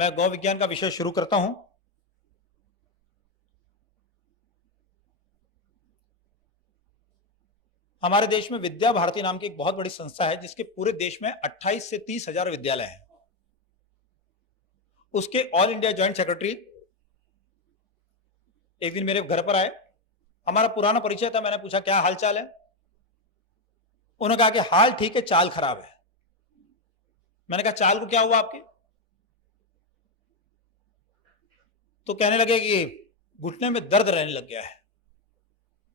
मैं गौ विज्ञान का विषय शुरू करता हूं। हमारे देश में विद्या भारती नाम की एक बहुत बड़ी संस्था है जिसके पूरे देश में 28 से 30 हजार विद्यालय हैं। उसके ऑल इंडिया ज्वाइंट सेक्रेटरी एक दिन मेरे घर पर आए। हमारा पुराना परिचय था। मैंने पूछा क्या हाल चाल है। उन्होंने कहा कि हाल ठीक है, चाल खराब है। मैंने कहा चाल को क्या हुआ आपके? तो कहने लगे कि घुटने में दर्द रहने लग गया है।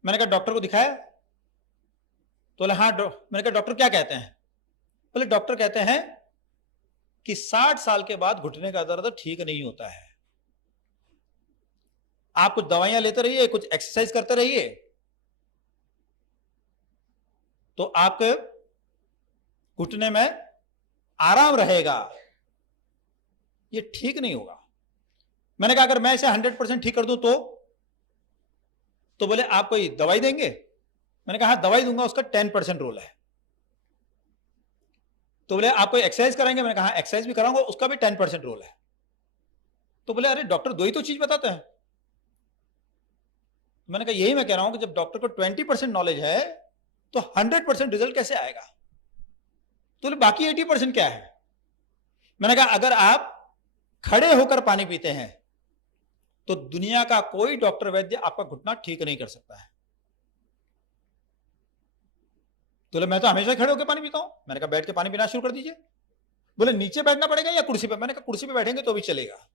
मैंने कहा डॉक्टर को दिखाया? तो बोले हाँ। मैंने कहा डॉक्टर क्या कहते हैं? बोले डॉक्टर कहते हैं कि 60 साल के बाद घुटने का दर्द ठीक नहीं होता है। आप कुछ दवाइयां लेते रहिए, कुछ एक्सरसाइज करते रहिए, तो आपके घुटने में आराम रहेगा, ये ठीक नहीं होगा। मैंने कहा अगर मैं इसे 100% ठीक कर दूं तो बोले आप कोई दवाई देंगे? मैंने कहा हाँ दवाई दूंगा, उसका 10% रोल है। तो बोले आप कोई एक्सरसाइज कराएंगे? मैंने कहा एक्सरसाइज भी कराऊंगा, उसका भी 10% रोल है। तो बोले अरे डॉक्टर दो ही तो चीज बताते हैं। मैंने कहा यही मैं कह रहा हूं कि जब डॉक्टर को 20% नॉलेज है तो 100% रिजल्ट कैसे आएगा? तो बोले बाकी 80% क्या है? मैंने कहा अगर आप खड़े होकर पानी पीते हैं तो दुनिया का कोई डॉक्टर वैद्य आपका घुटना ठीक नहीं कर सकता है। तो बोले मैं तो हमेशा खड़े होकर पानी पीता हूं। मैंने कहा बैठ के पानी पीना शुरू कर दीजिए। बोले नीचे बैठना पड़ेगा या कुर्सी पे? मैंने कहा कुर्सी पे बैठेंगे तो भी चलेगा।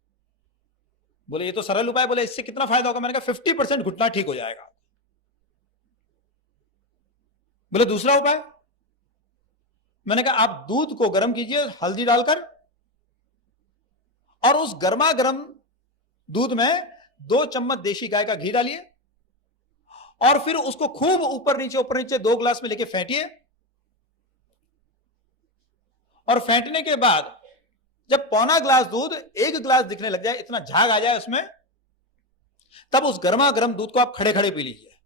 बोले ये तो सरल उपाय। बोले इससे कितना फायदा होगा? मैंने कहा 50% घुटना ठीक हो जाएगा। बोले दूसरा उपाय? मैंने कहा आप दूध को गर्म कीजिए हल्दी डालकर, और उस गर्मा गर्म दूध में 2 चम्मच देशी गाय का घी डालिए, और फिर उसको खूब ऊपर नीचे 2 ग्लास में लेके फेंटिए। और फेंटने के बाद जब पौना ग्लास दूध 1 ग्लास दिखने लग जाए, इतना झाग आ जाए उसमें, तब उस गर्मा गर्म दूध को आप खड़े खड़े पी लीजिए।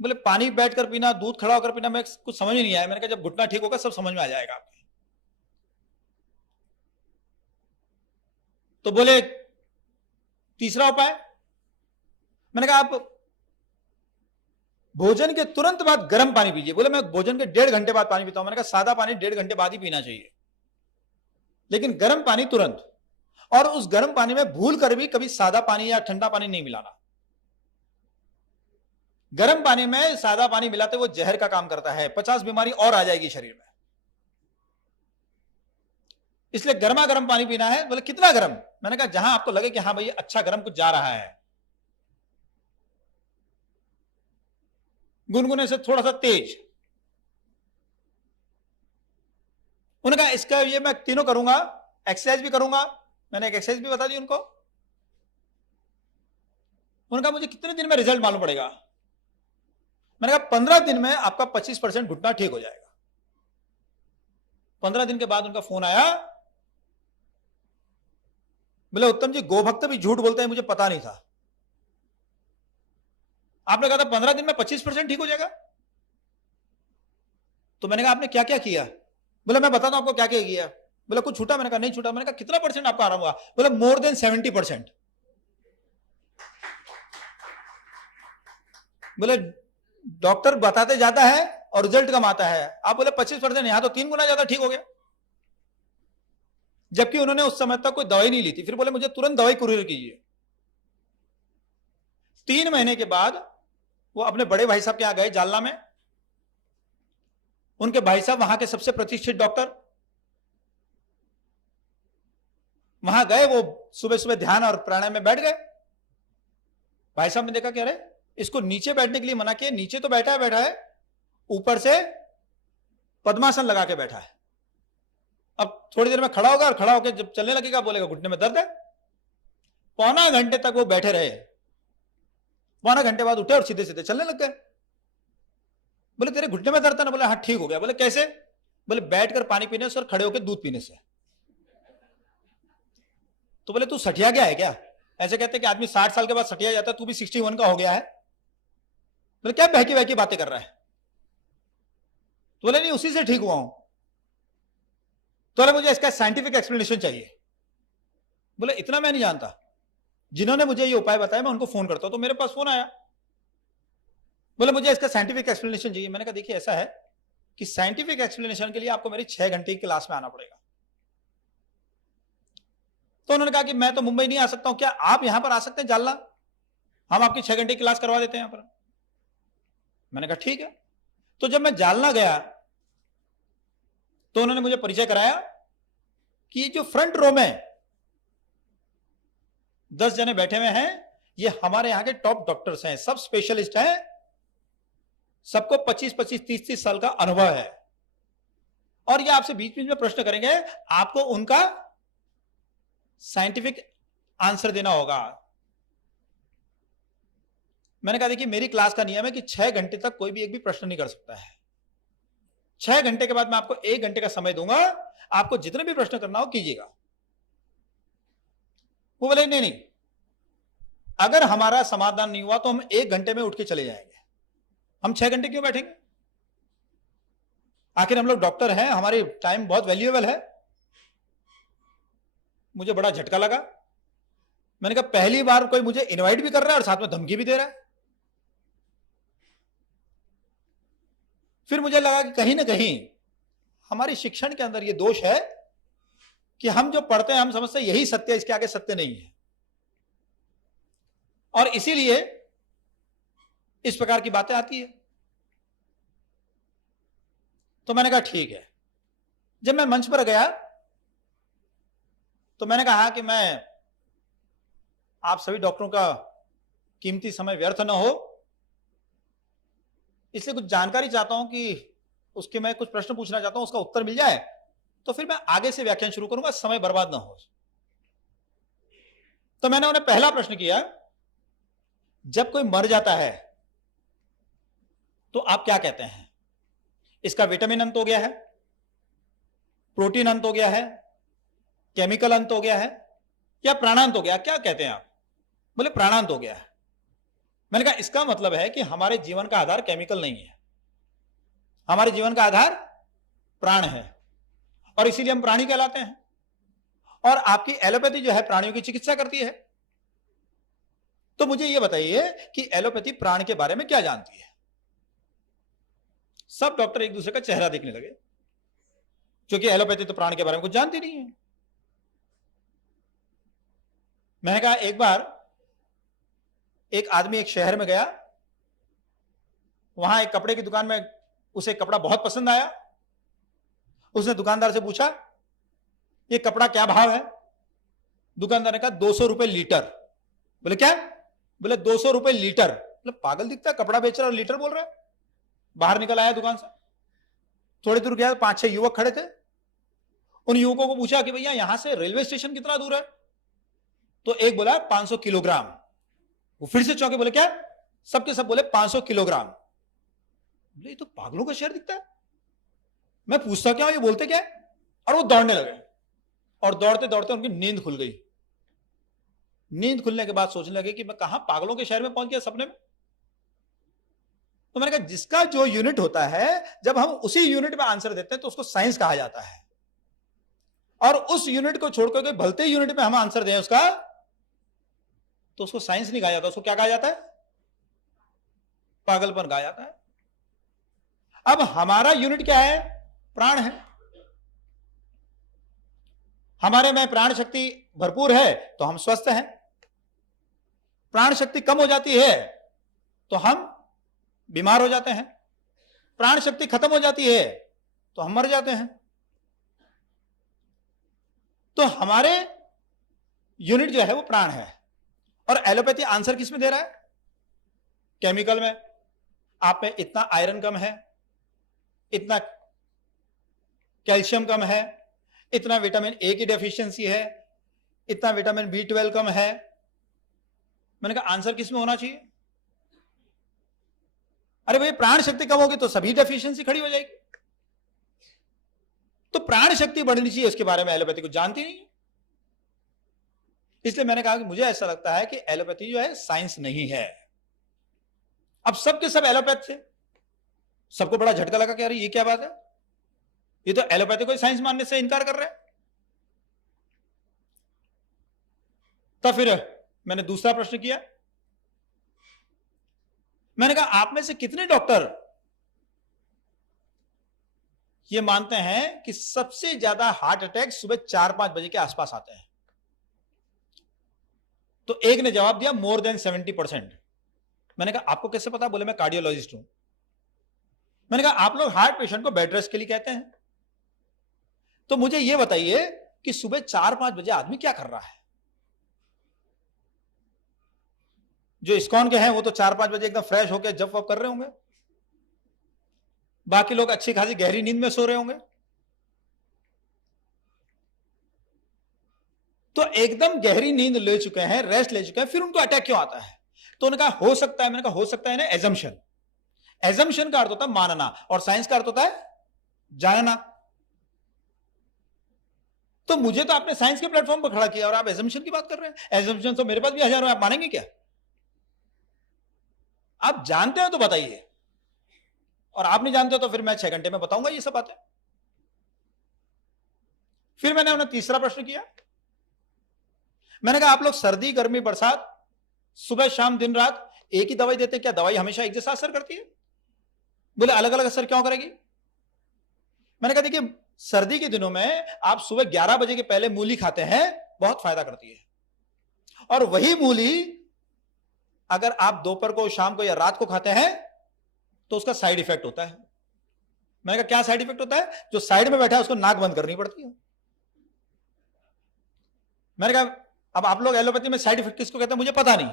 बोले पानी बैठकर पीना, दूध खड़ा होकर पीना, मैं कुछ समझ में नहीं आया। मैंने कहा जब घुटना ठीक होगा सब समझ में आ जाएगा आपके। तो बोले तीसरा उपाय? मैंने कहा आप भोजन के तुरंत बाद गर्म पानी पीजिए। बोले मैं भोजन के 1.5 घंटे बाद पानी पीता हूं। मैंने कहा सादा पानी 1.5 घंटे बाद ही पीना चाहिए, लेकिन गर्म पानी तुरंत। और उस गर्म पानी में भूल कर भी कभी सादा पानी या ठंडा पानी नहीं मिलाना। गर्म पानी में सादा पानी मिलाते वो जहर का काम करता है, 50 बीमारी और आ जाएगी शरीर में। इसलिए गर्मा गर्म पानी पीना है। बोले कितना गर्म? मैंने कहा जहां आपको लगे कि हाँ भाई अच्छा गर्म कुछ जा रहा है, गुनगुने से थोड़ा सा तेज। उन्होंने कहा इसका ये मैं तीनों करूंगा, एक्सरसाइज भी करूंगा। मैंने एक एक्सरसाइज भी बता दी उनको। उन्होंने कहा मुझे कितने दिन में रिजल्ट मालूम पड़ेगा? मैंने कहा 15 दिन में आपका 25% घुटना ठीक हो जाएगा। 15 दिन के बाद उनका फोन आया। बोले उत्तम जी गोभक्त भी झूठ बोलते हैं, मुझे पता नहीं था। आपने कहा था 15 दिन में 25% ठीक हो जाएगा। तो मैंने कहा आपने क्या क्या किया? बोले मैं बताता हूं आपको क्या क्या किया। बोले कुछ छूटा? मैंने कहा नहीं छूटा। मैंने कहा कितना परसेंट आपका आराम हुआ? बोले मोर देन 70%। बोले डॉक्टर बताते जाता है और रिजल्ट कम आता है। आप बोले 25%, यहां तो 3 गुना ज्यादा ठीक हो गया। जबकि उन्होंने उस समय तक कोई दवाई नहीं ली थी। फिर बोले मुझे तुरंत दवाई कुरियर कीजिए। 3 महीने के बाद वो अपने बड़े भाई साहब के यहां गए जालना में। उनके भाई साहब वहां के सबसे प्रतिष्ठित डॉक्टर। वहां गए, वो सुबह सुबह ध्यान और प्राणायाम में बैठ गए। भाई साहब ने देखा क्या रहे इसको नीचे बैठने के लिए मना किया। नीचे तो बैठा है, ऊपर से पद्मासन लगा के बैठा है। अब थोड़ी देर में खड़ा होगा और खड़ा होकर जब चलने लगेगा बोलेगा घुटने में दर्द है। पौना घंटे तक वो बैठे रहे। पौना घंटे बाद उठे और सीधे सीधे चलने लग गए। बोले तेरे घुटने में दर्द है ना? बोले हाँ ठीक हो गया। बोले कैसे? बोले बैठकर पानी पीने से और खड़े होकर दूध पीने से। तो बोले तू सठिया गया है क्या? ऐसे कहते कि आदमी 60 साल के बाद सठिया जाता है, तू भी 61 का हो गया है। बोले क्या बहकी बहकी बातें कर रहा है? तो बोले नहीं उसी से ठीक हुआ हूं। तो बोले मुझे इसका साइंटिफिक एक्सप्लेनेशन चाहिए। बोले इतना मैं नहीं जानता, जिन्होंने मुझे ये उपाय बताया मैं उनको फोन करता हूं। तो मेरे पास फोन आया, बोले मुझे इसका साइंटिफिक एक्सप्लेनेशन चाहिए। मैंने कहा देखिए ऐसा है कि साइंटिफिक एक्सप्लेनेशन के लिए आपको मेरी 6 घंटे की क्लास में आना पड़ेगा। तो उन्होंने कहा कि मैं तो मुंबई नहीं आ सकता हूं, क्या आप यहां पर आ सकते हैं जालना, हम आपकी 6 घंटे की क्लास करवा देते हैं यहां पर। मैंने कहा ठीक है। तो जब मैं जालना गया तो उन्होंने मुझे परिचय कराया कि जो फ्रंट रो में 10 जने बैठे हुए हैं, ये हमारे यहां के टॉप डॉक्टर्स हैं, सब स्पेशलिस्ट हैं, सबको 25-25, 30-30 साल का अनुभव है, और ये आपसे बीच बीच में प्रश्न करेंगे, आपको उनका साइंटिफिक आंसर देना होगा। मैंने कहा देखिए मेरी क्लास का नियम है कि 6 घंटे तक कोई भी एक भी प्रश्न नहीं कर सकता है। 6 घंटे के बाद मैं आपको 1 घंटे का समय दूंगा, आपको जितने भी प्रश्न करना हो कीजिएगा। वो बोले नहीं नहीं, अगर हमारा समाधान नहीं हुआ तो हम 1 घंटे में उठ के चले जाएंगे, हम 6 घंटे क्यों बैठेंगे, आखिर हम लोग डॉक्टर हैं, हमारी टाइम बहुत वैल्यूएबल है। मुझे बड़ा झटका लगा। मैंने कहा पहली बार कोई मुझे इनवाइट भी कर रहा है और साथ में धमकी भी दे रहा है। फिर मुझे लगा कि कहीं ना कहीं हमारी शिक्षण के अंदर यह दोष है कि हम जो पढ़ते हैं हम समझते हैं यही सत्य है, इसके आगे सत्य नहीं है, और इसीलिए इस प्रकार की बातें आती है। तो मैंने कहा ठीक है। जब मैं मंच पर गया तो मैंने कहा कि मैं आप सभी डॉक्टरों का कीमती समय व्यर्थ न हो, इसलिए कुछ जानकारी चाहता हूं कि उसके मैं कुछ प्रश्न पूछना चाहता हूं, उसका उत्तर मिल जाए तो फिर मैं आगे से व्याख्यान शुरू करूंगा, समय बर्बाद ना हो। तो मैंने उन्हें पहला प्रश्न किया, जब कोई मर जाता है तो आप क्या कहते हैं, इसका विटामिन अंत हो गया है, प्रोटीन अंत हो गया है, केमिकल अंत हो गया है, या प्राणांत हो गया, क्या कहते हैं आप। बोले प्राणांत हो गया है। मैंने कहा इसका मतलब है कि हमारे जीवन का आधार केमिकल नहीं है, हमारे जीवन का आधार प्राण है, और इसीलिए हम प्राणी कहलाते हैं। और आपकी एलोपैथी जो है प्राणियों की चिकित्सा करती है। तो मुझे यह बताइए कि एलोपैथी प्राण के बारे में क्या जानती है। सब डॉक्टर एक दूसरे का चेहरा देखने लगे, क्योंकि एलोपैथी तो प्राण के बारे में कुछ जानती नहीं है। मैंने कहा एक बार एक आदमी एक शहर में गया, वहां एक कपड़े की दुकान में उसे कपड़ा बहुत पसंद आया। उसने दुकानदार से पूछा ये कपड़ा क्या भाव है। दुकानदार ने कहा 200 रुपए लीटर। बोले क्या, बोले 200 रुपए लीटर। बोले पागल दिखता है, कपड़ा बेच रहा और लीटर बोल रहा है। बाहर निकल आया दुकान से, थोड़ी दूर गया, 5-6 युवक खड़े थे। उन युवकों को पूछा कि भैया यहां से रेलवे स्टेशन कितना दूर है। तो एक बोला 500 किलोग्राम। वो फिर से चौंके, बोले क्या, सबके सब बोले 500 किलोग्राम। बोले ये तो पागलों का शहर दिखता है, मैं पूछता क्या ये बोलते क्या है। और वो दौड़ने लगे, और दौड़ते दौड़ते उनकी नींद खुल गई। नींद खुलने के बाद सोचने लगे कि मैं कहां पागलों के शहर में पहुंच गया सपने में। तो मैंने कहा जिसका जो यूनिट होता है, जब हम उसी यूनिट में आंसर देते हैं तो उसको साइंस कहा जाता है, और उस यूनिट को छोड़कर के भलते यूनिट में हम आंसर दें उसका, तो उसको साइंस नहीं कहा जाता, उसको क्या कहा जाता है, पागलपन कहा जाता है। अब हमारा यूनिट क्या है, प्राण है। हमारे में प्राण शक्ति भरपूर है तो हम स्वस्थ हैं, प्राण शक्ति कम हो जाती है तो हम बीमार हो जाते हैं, प्राण शक्ति खत्म हो जाती है तो हम मर जाते हैं। तो हमारे यूनिट जो है वो प्राण है। और एलोपैथी आंसर किस में दे रहा है, केमिकल में। आप में इतना आयरन कम है, इतना कैल्शियम कम है, इतना विटामिन ए की डेफिशिएंसी है, इतना विटामिन B12 कम है। मैंने कहा आंसर किस में होना चाहिए। अरे भाई प्राण शक्ति कम होगी तो सभी डेफिशिएंसी खड़ी हो जाएगी। तो प्राण शक्ति बढ़नी चाहिए, उसके बारे में एलोपैथी कुछ जानती नहीं। इसलिए मैंने कहा कि मुझे ऐसा लगता है कि एलोपैथी जो है साइंस नहीं है। अब सबके सब एलोपैथ थे, सबको बड़ा झटका लगा कि अरे ये क्या बात है। ये तो एलोपैथी को साइंस मानने से इनकार कर रहे हैं। तब फिर मैंने दूसरा प्रश्न किया, मैंने कहा आप में से कितने डॉक्टर ये मानते हैं कि सबसे ज्यादा हार्ट अटैक सुबह 4-5 बजे के आसपास आते हैं? तो एक ने जवाब दिया मोर देन 70%। मैंने कहा आपको कैसे पता? बोले मैं कार्डियोलॉजिस्ट हूं। मैंने कहा आप लोग हार्ट पेशेंट को बेड रेस्ट के लिए कहते हैं, तो मुझे यह बताइए कि सुबह 4-5 बजे आदमी क्या कर रहा है? जो इस्कॉन के हैं वो तो 4-5 बजे एकदम फ्रेश होकर जप वप कर रहे होंगे, बाकी लोग अच्छी खासी गहरी नींद में सो रहे होंगे। तो एकदम गहरी नींद ले चुके हैं, रेस्ट ले चुके हैं, फिर उनको अटैक क्यों आता है? तो उन्होंने कहा हो सकता है। मैंने कहा हो सकता है ना, एजम्पशन। एजम्पशन का अर्थ होता है मानना, और साइंस का अर्थ होता है जानना। तो मुझे तो आपने साइंस के प्लेटफॉर्म पर खड़ा किया और आप एजम्पशन की बात कर रहे हैं। एजम्पशन तो मेरे पास भी हजारों, आप मानेंगे क्या? आप जानते हो तो बताइए, और आप नहीं जानते हो तो फिर मैं 6 घंटे में बताऊंगा ये सब बातें। फिर मैंने उन्हें तीसरा प्रश्न किया, मैंने कहा आप लोग सर्दी गर्मी बरसात सुबह शाम दिन रात एक ही दवाई देते, क्या दवाई हमेशा एक जैसा असर करती है? बोले अलग अलग असर क्यों करेगी? मैंने कहा देखिए सर्दी के दिनों में आप सुबह 11 बजे के पहले मूली खाते हैं, बहुत फायदा करती है, और वही मूली अगर आप दोपहर को शाम को या रात को खाते हैं तो उसका साइड इफेक्ट होता है। मैंने कहा क्या साइड इफेक्ट होता है? जो साइड में बैठा है उसको नाक बंद करनी पड़ती है। मैंने कहा अब आप लोग एलोपैथी में साइड इफेक्ट किसको कहते हैं मुझे पता नहीं,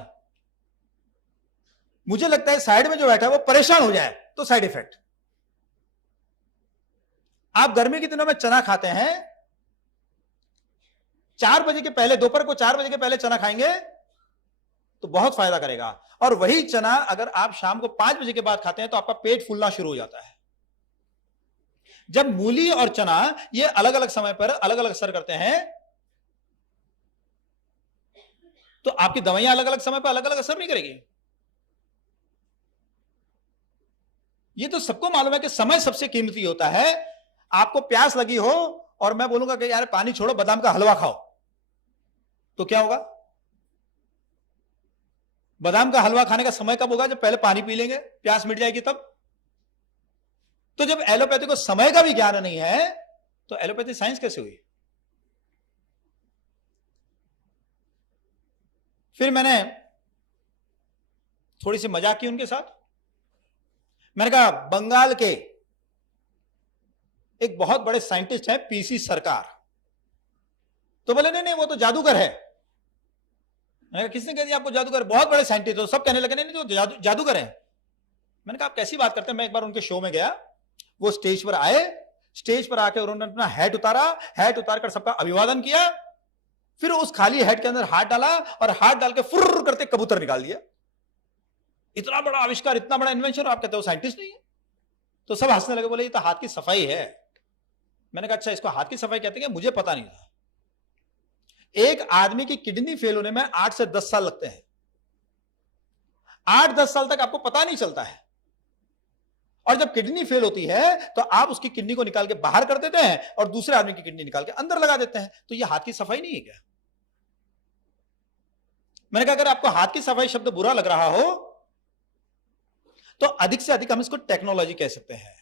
मुझे लगता है साइड में जो बैठा है वो परेशान हो जाए तो साइड इफेक्ट। आप गर्मी के दिनों में चना खाते हैं, 4 बजे के पहले, दोपहर को 4 बजे के पहले चना खाएंगे तो बहुत फायदा करेगा, और वही चना अगर आप शाम को 5 बजे के बाद खाते हैं तो आपका पेट फूलना शुरू हो जाता है। जब मूली और चना ये अलग अलग समय पर अलग अलग असर करते हैं तो आपकी दवाइयां अलग अलग समय पर अलग अलग असर नहीं करेगी। ये तो सबको मालूम है कि समय सबसे कीमती होता है। आपको प्यास लगी हो और मैं बोलूंगा कि यार पानी छोड़ो, बादाम का हलवा खाओ, तो क्या होगा? बादाम का हलवा खाने का समय कब होगा? जब पहले पानी पी लेंगे, प्यास मिट जाएगी तब। तो जब एलोपैथी को समय का भी ज्ञान नहीं है तो एलोपैथी साइंस कैसे हुई? फिर मैंने थोड़ी सी मजाक की उनके साथ। मैंने कहा बंगाल के एक बहुत बड़े साइंटिस्ट हैं पीसी सरकार, तो बोले नहीं नहीं वो तो जादूगर है। मैंने कहा किसने कह दिया आपको जादूगर? बहुत बड़े साइंटिस्ट हो, सब कहने लगे नहीं तो जादूगर है। मैंने कहा आप कैसी बात करते हैं? मैं एक बार उनके शो में गया, वो स्टेज पर आए, स्टेज पर आके उन्होंने अपना हैट उतारा, हैट उतार कर सबका अभिवादन किया, फिर उस खाली हैट के अंदर हाथ डाला और हाथ डाल के फुर्र करते कबूतर निकाल दिया। इतना बड़ा आविष्कार, इतना बड़ा इन्वेंशन, आप कहते हो साइंटिस्ट नहीं है? तो सब हंसने लगे, बोले ये तो हाथ की सफाई है। मैंने कहा अच्छा इसको हाथ की सफाई कहते हैं? मुझे पता नहीं था। एक आदमी की किडनी फेल होने में 8 से 10 साल लगते हैं। 8-10 साल तक आपको पता नहीं चलता है, और जब किडनी फेल होती है तो आप उसकी किडनी को निकाल के बाहर कर देते हैं और दूसरे आदमी की किडनी निकाल के अंदर लगा देते हैं। तो यह हाथ की सफाई नहीं है क्या? मैंने कहा अगर आपको हाथ की सफाई शब्द बुरा लग रहा हो तो अधिक से अधिक हम इसको टेक्नोलॉजी कह सकते हैं।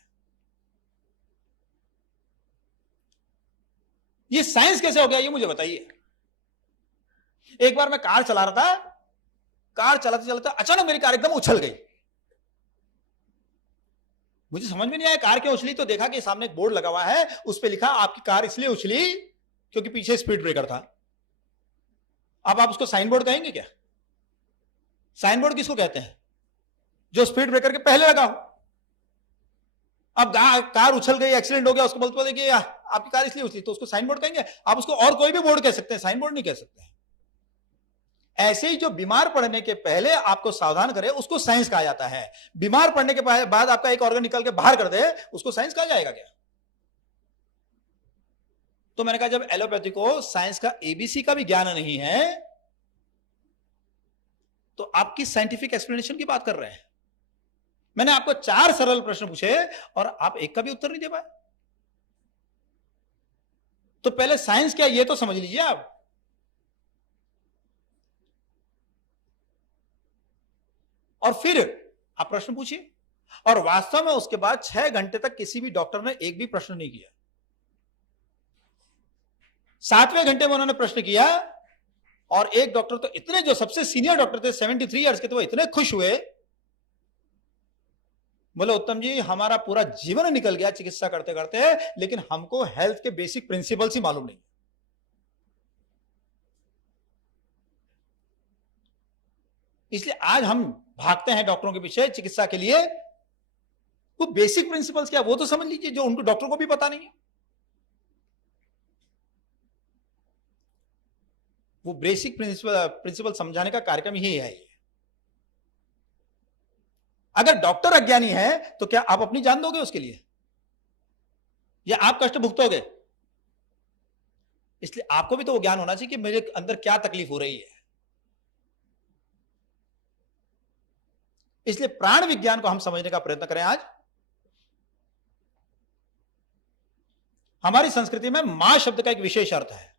ये साइंस कैसे हो गया ये मुझे बताइए। एक बार मैं कार चला रहा था, कार चलाते चलाते अचानक मेरी कार एकदम उछल गई। मुझे समझ में नहीं आया कार क्यों उछली, तो देखा कि सामने एक बोर्ड लगा हुआ है, उस पर लिखा आपकी कार इसलिए उछली क्योंकि पीछे स्पीड ब्रेकर था। अब आप उसको साइन बोर्ड कहेंगे क्या? साइन बोर्ड किसको कहते हैं? जो स्पीड ब्रेकर के पहले लगा हो। अब कार उछल गई, एक्सीडेंट हो गया, उसको बोलते देखिए आपकी कार इसलिए उछली, तो उसको साइन बोर्ड कहेंगे? आप उसको और कोई भी बोर्ड कह सकते हैं, साइन बोर्ड नहीं कह सकते हैं। ऐसे ही जो बीमार पड़ने के पहले आपको सावधान करे उसको साइंस कहा जाता है। बीमार पड़ने के बाद आपका एक ऑर्गन निकल के बाहर कर दे उसको साइंस कहा जाएगा क्या? तो मैंने कहा जब एलोपैथी को साइंस का एबीसी का भी ज्ञान नहीं है तो आप किस साइंटिफिक एक्सप्लेनेशन की बात कर रहे हैं? मैंने आपको 4 सरल प्रश्न पूछे और आप एक का भी उत्तर नहीं दे पाए। तो पहले साइंस क्या ये तो समझ लीजिए आप। और फिर आप प्रश्न पूछिए। और वास्तव में उसके बाद 6 घंटे तक किसी भी डॉक्टर ने एक भी प्रश्न नहीं किया। 7वें घंटे में उन्होंने प्रश्न किया और एक डॉक्टर तो इतने, जो सबसे सीनियर डॉक्टर थे 73 ईयर्स के थे, वो इतने खुश हुए, बोले उत्तम जी हमारा पूरा जीवन निकल गया चिकित्सा करते करते, लेकिन हमको हेल्थ के बेसिक प्रिंसिपल्स ही मालूम नहीं। इसलिए आज हम भागते हैं डॉक्टरों के पीछे चिकित्सा के लिए। वो बेसिक प्रिंसिपल्स क्या, वो तो समझ लीजिए, जो उनको डॉक्टर को भी पता नहीं है। वो बेसिक प्रिंसिपल समझाने का कार्यक्रम ही है ये। अगर डॉक्टर अज्ञानी है तो क्या आप अपनी जान दोगे उसके लिए, या आप कष्ट भुगतोगे? इसलिए आपको भी तो वो ज्ञान होना चाहिए कि मेरे अंदर क्या तकलीफ हो रही है। इसलिए प्राण विज्ञान को हम समझने का प्रयत्न करें। आज हमारी संस्कृति में मां शब्द का एक विशेष अर्थ है।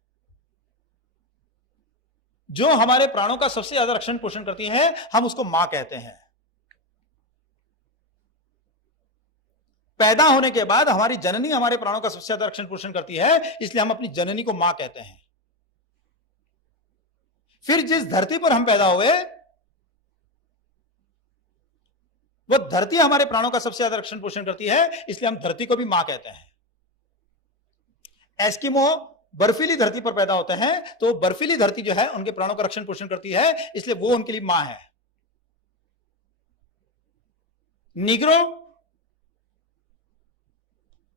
जो हमारे प्राणों का सबसे ज्यादा रक्षण पोषण करती है, हम उसको मां कहते हैं। पैदा होने के बाद हमारी जननी हमारे प्राणों का सबसे ज्यादा रक्षण पोषण करती है, इसलिए हम अपनी जननी को मां कहते हैं। फिर जिस धरती पर हम पैदा हुए, वो धरती हमारे प्राणों का सबसे ज्यादा रक्षण पोषण करती है, इसलिए हम धरती को भी मां कहते हैं। एस्किमो बर्फीली धरती पर पैदा होते हैं, तो बर्फीली धरती जो है उनके प्राणों का रक्षण पोषण करती है, इसलिए वो उनके लिए मां है। निग्रो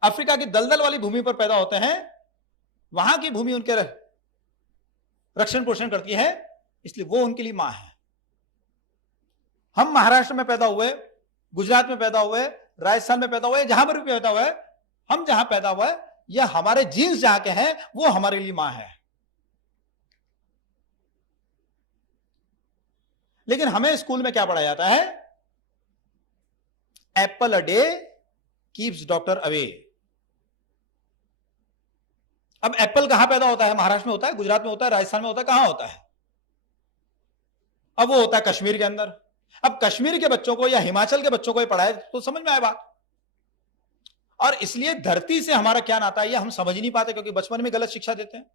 अफ्रीका की दलदल वाली भूमि पर पैदा होते हैं, वहां की भूमि उनके रक्षण पोषण करती है, इसलिए वो उनके लिए मां है। हम महाराष्ट्र में पैदा हुए, गुजरात में पैदा हुए, राजस्थान में पैदा हुए, जहां पर भी पैदा हुए, हम जहां पैदा हुए, या हमारे जीन्स जहां के हैं, वो हमारे लिए मां है। लेकिन हमें स्कूल में क्या पढ़ाया जाता है? Apple a day keeps doctor away. अब एप्पल कहां पैदा होता है? महाराष्ट्र में होता है, गुजरात में होता है, राजस्थान में होता है, कहां होता है? अब वो होता है कश्मीर के अंदर। अब कश्मीर के बच्चों को या हिमाचल के बच्चों को पढ़ाए तो समझ में आए बात। और इसलिए धरती से हमारा क्या नाता है ये हम समझ नहीं पाते, क्योंकि बचपन में गलत शिक्षा देते हैं।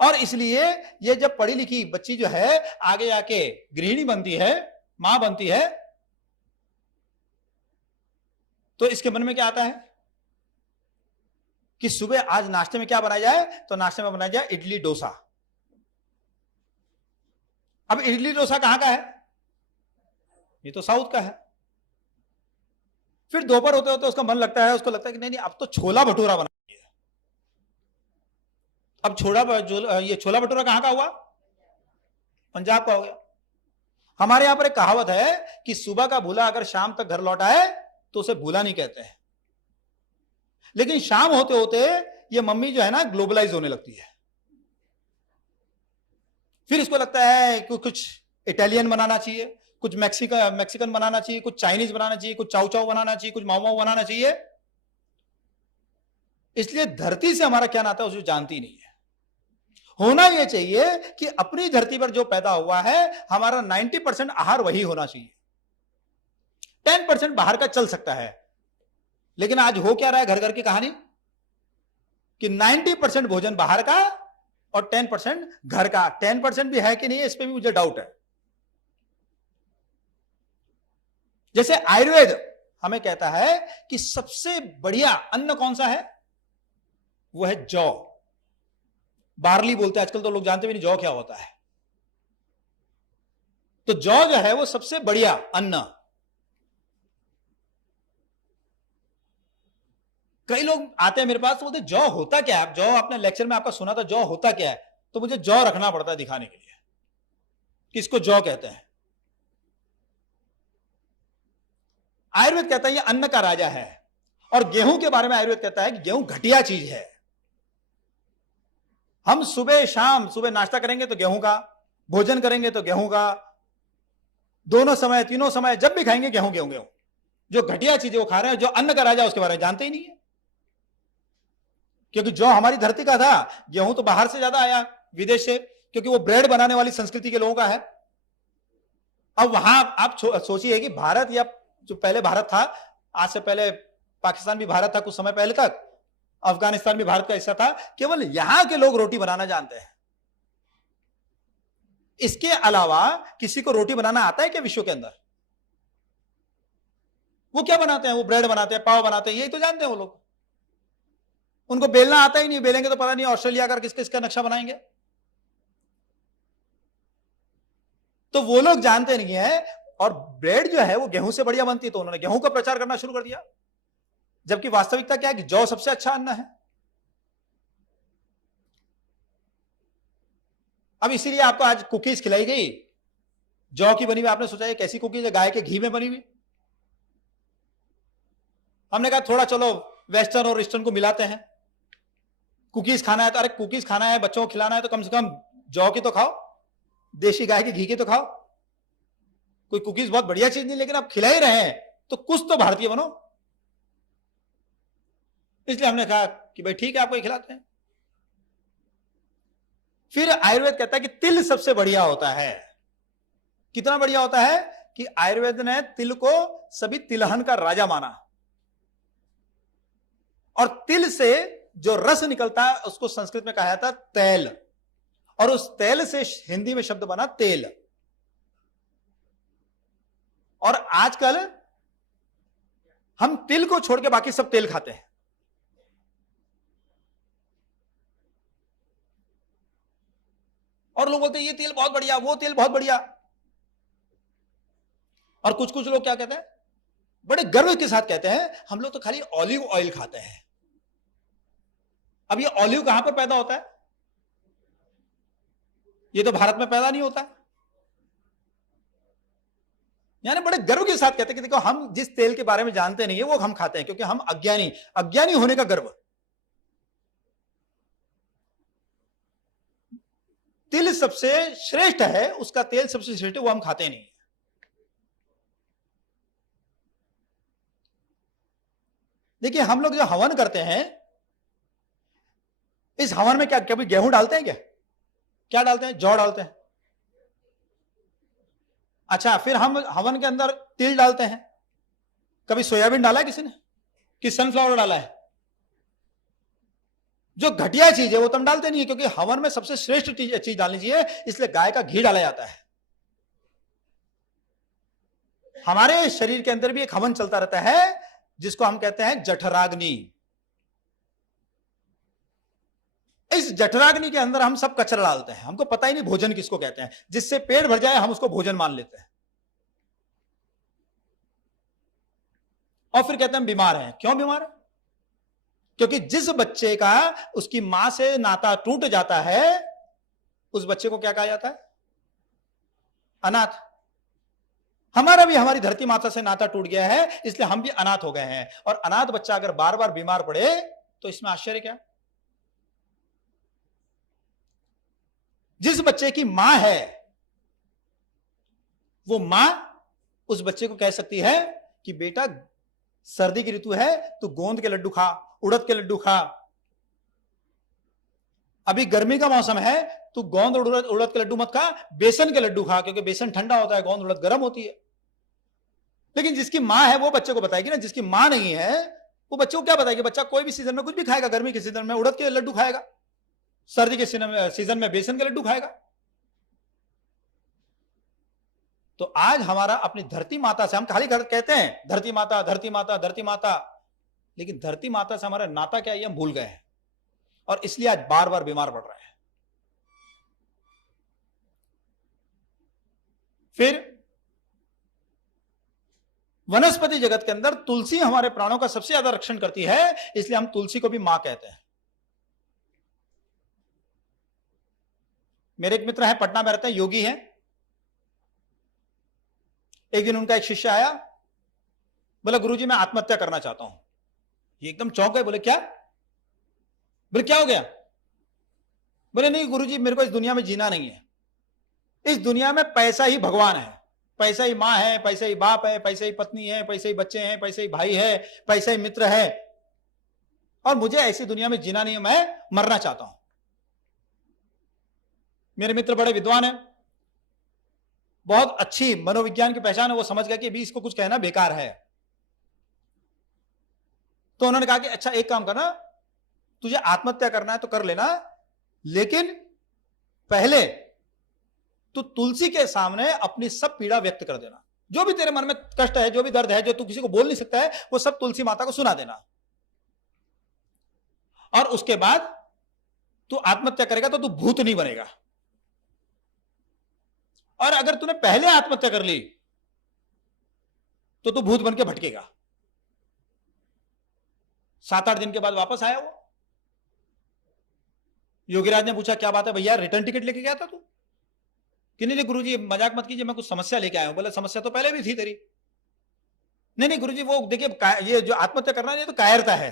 और इसलिए ये जब पढ़ी लिखी बच्ची जो है आगे जाके गृहिणी बनती है, मां बनती है, तो इसके मन में क्या आता है कि सुबह आज नाश्ते में क्या बनाया जाए? तो नाश्ते में बनाया जाए इडली डोसा। अब इडली डोसा कहां का है? ये तो साउथ का है। फिर दोपहर होते होते उसका मन लगता है, उसको लगता है कि नहीं नहीं अब तो छोला भटूरा बनाइए। अब ये छोला भटूरा कहां का हुआ? पंजाब का हो गया। हमारे यहां पर एक कहावत है कि सुबह का भूला अगर शाम तक घर लौट आए तो उसे भूला नहीं कहते हैं। लेकिन शाम होते होते ये मम्मी जो है ना ग्लोबलाइज होने लगती है। फिर इसको लगता है कि कुछ इटालियन बनाना चाहिए, कुछ मैक्सिकन बनाना चाहिए, कुछ चाइनीज बनाना चाहिए, कुछ चाउ चाउ बनाना चाहिए, कुछ माओ माओ बनाना चाहिए। इसलिए धरती से हमारा क्या नाता है उसे जानती नहीं है। होना यह चाहिए कि अपनी धरती पर जो पैदा हुआ है हमारा 90% आहार वही होना चाहिए, 10% बाहर का चल सकता है। लेकिन आज हो क्या रहा है घर घर की कहानी कि 90% भोजन बाहर का और 10% घर का। 10% भी है कि नहीं इस पे भी मुझे डाउट है। जैसे आयुर्वेद हमें कहता है कि सबसे बढ़िया अन्न कौन सा है? वो है जौ। बार्ली बोलते हैं आजकल, तो लोग जानते भी नहीं जौ क्या होता है। तो जौ जो है वो सबसे बढ़िया अन्न। कई लोग आते हैं मेरे पास तो बोलते जौ होता क्या है? जौ आपने लेक्चर में आपका सुना था, जौ होता क्या है? तो मुझे जौ रखना पड़ता है दिखाने के लिए कि इसको जौ कहते हैं। आयुर्वेद कहता है ये अन्न का राजा है। और गेहूं के बारे में आयुर्वेद कहता है कि गेहूं घटिया चीज है। हम सुबह शाम, सुबह नाश्ता करेंगे तो गेहूं का, भोजन करेंगे तो गेहूं का, दोनों समय तीनों समय जब भी खाएंगे गेहूं गेहूं गेहूं। जो घटिया चीजें वो खा रहे हैं, जो अन्न का राजा उसके बारे में जानते ही नहीं है। क्योंकि जौ हमारी धरती का था, गेहूं तो बाहर से ज्यादा आया विदेश से, क्योंकि वो ब्रेड बनाने वाली संस्कृति के लोगों का है। अब वहां आप सोचिए कि भारत, या जो पहले भारत था, आज से पहले पाकिस्तान भी भारत था कुछ समय पहले तक, अफगानिस्तान भी भारत का हिस्सा था, केवल यहां के लोग रोटी बनाना जानते हैं। इसके अलावा किसी को रोटी बनाना आता है क्या विश्व के अंदर? वो क्या बनाते हैं? वो ब्रेड बनाते हैं, पाव बनाते हैं, यही तो जानते हैं वो लोग। उनको बेलना आता ही नहीं, बेलेंगे तो पता नहीं ऑस्ट्रेलिया का किस किस का नक्शा बनाएंगे। तो वो लोग जानते नहीं है। और ब्रेड जो है वो गेहूं से बढ़िया बनती है, तो उन्होंने गेहूं का प्रचार करना शुरू कर दिया, जबकि वास्तविकता क्या है कि जौ सबसे अच्छा अन्न है। अब इसीलिए आपको आज कुकीज खिलाई गई जौ की बनी हुई। आपने सोचा ये कैसी कुकीज है? गाय के घी में बनी हुई। हमने कहा थोड़ा चलो वेस्टर्न और ईस्टर्न को मिलाते हैं। कुकीज खाना है तो, अरे कुकीज खाना है, बच्चों को खिलाना है तो कम से कम जौ की तो खाओ, देशी गाय के घी की तो खाओ। कोई कुकीज बहुत बढ़िया चीज नहीं, लेकिन आप खिला ही रहे हैं तो कुछ तो भारतीय बनो। इसलिए हमने कहा कि भाई ठीक है, आपको खिलाते हैं। फिर आयुर्वेद कहता है कि तिल सबसे बढ़िया होता है। कितना बढ़िया होता है कि आयुर्वेद ने तिल को सभी तिलहन का राजा माना, और तिल से जो रस निकलता है उसको संस्कृत में कहा जाता है तेल, और उस तेल से हिंदी में शब्द बना तेल। और आजकल हम तिल को छोड़ के बाकी सब तेल खाते हैं। और लोग बोलते हैं ये तेल बहुत बढ़िया, वो तेल बहुत बढ़िया। और कुछ कुछ लोग क्या कहते हैं, बड़े गर्व के साथ कहते हैं हम लोग तो खाली ऑलिव ऑयल खाते हैं। अब ये ऑलिव कहां पर पैदा होता है? ये तो भारत में पैदा नहीं होता। यानी बड़े गर्व के साथ कहते हैं कि देखो हम जिस तेल के बारे में जानते नहीं है वो हम खाते हैं, क्योंकि हम अज्ञानी होने का गर्व। तिल सबसे श्रेष्ठ है, उसका तेल सबसे श्रेष्ठ है, वो हम खाते नहीं। देखिए हम लोग जो हवन करते हैं, इस हवन में क्या कभी गेहूं डालते हैं क्या? क्या डालते हैं? जौ डालते हैं। अच्छा, फिर हम हवन के अंदर तिल डालते हैं। कभी सोयाबीन डाला है किसी ने? कि सनफ्लावर डाला है? जो घटिया चीज है वो तो हम डालते नहीं है, क्योंकि हवन में सबसे श्रेष्ठ चीज डालनी चाहिए, इसलिए गाय का घी डाला जाता है। हमारे शरीर के अंदर भी एक हवन चलता रहता है जिसको हम कहते हैं जठराग्नि। इस जठराग्नि के अंदर हम सब कचरा डालते हैं, हमको पता ही नहीं भोजन किसको कहते हैं। जिससे पेट भर जाए हम उसको भोजन मान लेते हैं, और फिर कहते हैं हम बीमार हैं। क्यों बीमार है? क्योंकि जिस बच्चे का उसकी मां से नाता टूट जाता है, उस बच्चे को क्या कहा जाता है? अनाथ। हमारा भी हमारी धरती माता से नाता टूट गया है, इसलिए हम भी अनाथ हो गए हैं। और अनाथ बच्चा अगर बार बार बीमार पड़े तो इसमें आश्चर्य क्या? जिस बच्चे की मां है वो मां उस बच्चे को कह सकती है कि बेटा सर्दी की ऋतु है, तू गोंद के लड्डू खा, उड़द के लड्डू खा। अभी गर्मी का मौसम है, तू गोंद और उड़द के लड्डू मत खा, बेसन के लड्डू खा, क्योंकि बेसन ठंडा होता है, गोंद उड़द गर्म होती है। लेकिन जिसकी मां है वो बच्चे को बताएगी ना, जिसकी मां नहीं है वो बच्चे को क्या बताएगी? बच्चा कोई भी सीजन में कुछ भी खाएगा, गर्मी के सीजन में उड़द के लड्डू खाएगा, सर्दी के सीजन में बेसन के लड्डू खाएगा। तो आज हमारा अपनी धरती माता से, हम खाली कहते हैं धरती माता धरती माता धरती माता, लेकिन धरती माता से हमारा नाता क्या है हम भूल गए हैं, और इसलिए आज बार बार बीमार पड़ रहे हैं। फिर वनस्पति जगत के अंदर तुलसी हमारे प्राणों का सबसे ज्यादा रक्षण करती है, इसलिए हम तुलसी को भी मां कहते हैं। मेरे एक मित्र है, पटना में रहते हैं, योगी हैं। एक दिन उनका एक शिष्य आया, बोला गुरुजी मैं आत्महत्या करना चाहता हूं। ये एकदम चौंक गए, बोले क्या? बोले क्या हो गया? बोले नहीं गुरुजी, मेरे को इस दुनिया में जीना नहीं है। इस दुनिया में पैसा ही भगवान है, पैसा ही मां है, पैसा ही बाप है, पैसा ही पत्नी है, पैसे ही बच्चे हैं, पैसे ही भाई है, पैसा ही मित्र है, और मुझे ऐसी दुनिया में जीना नहीं है, मैं मरना चाहता हूं। मेरे मित्र बड़े विद्वान हैं, बहुत अच्छी मनोविज्ञान की पहचान है, वो समझ गया कि अभी इसको कुछ कहना बेकार है। तो उन्होंने कहा कि अच्छा एक काम करना, तुझे आत्महत्या करना है तो कर लेना, लेकिन पहले तू तुलसी के सामने अपनी सब पीड़ा व्यक्त कर देना, जो भी तेरे मन में कष्ट है, जो भी दर्द है, जो तू किसी को बोल नहीं सकता है, वो सब तुलसी माता को सुना देना। और उसके बाद तू आत्महत्या करेगा तो तू भूत नहीं बनेगा, और अगर तूने पहले आत्महत्या कर ली तो तू भूत बन के भटकेगा। 7-8 दिन के बाद वापस आया वो। योगीराज ने पूछा क्या बात है भैया, रिटर्न टिकट लेके गया था तू? कि नहीं गुरुजी मजाक मत कीजिए, मैं कुछ समस्या लेके आया हूं। बोले समस्या तो पहले भी थी तेरी। नहीं गुरुजी, वो देखिए ये जो आत्महत्या करना है ये तो कायरता है,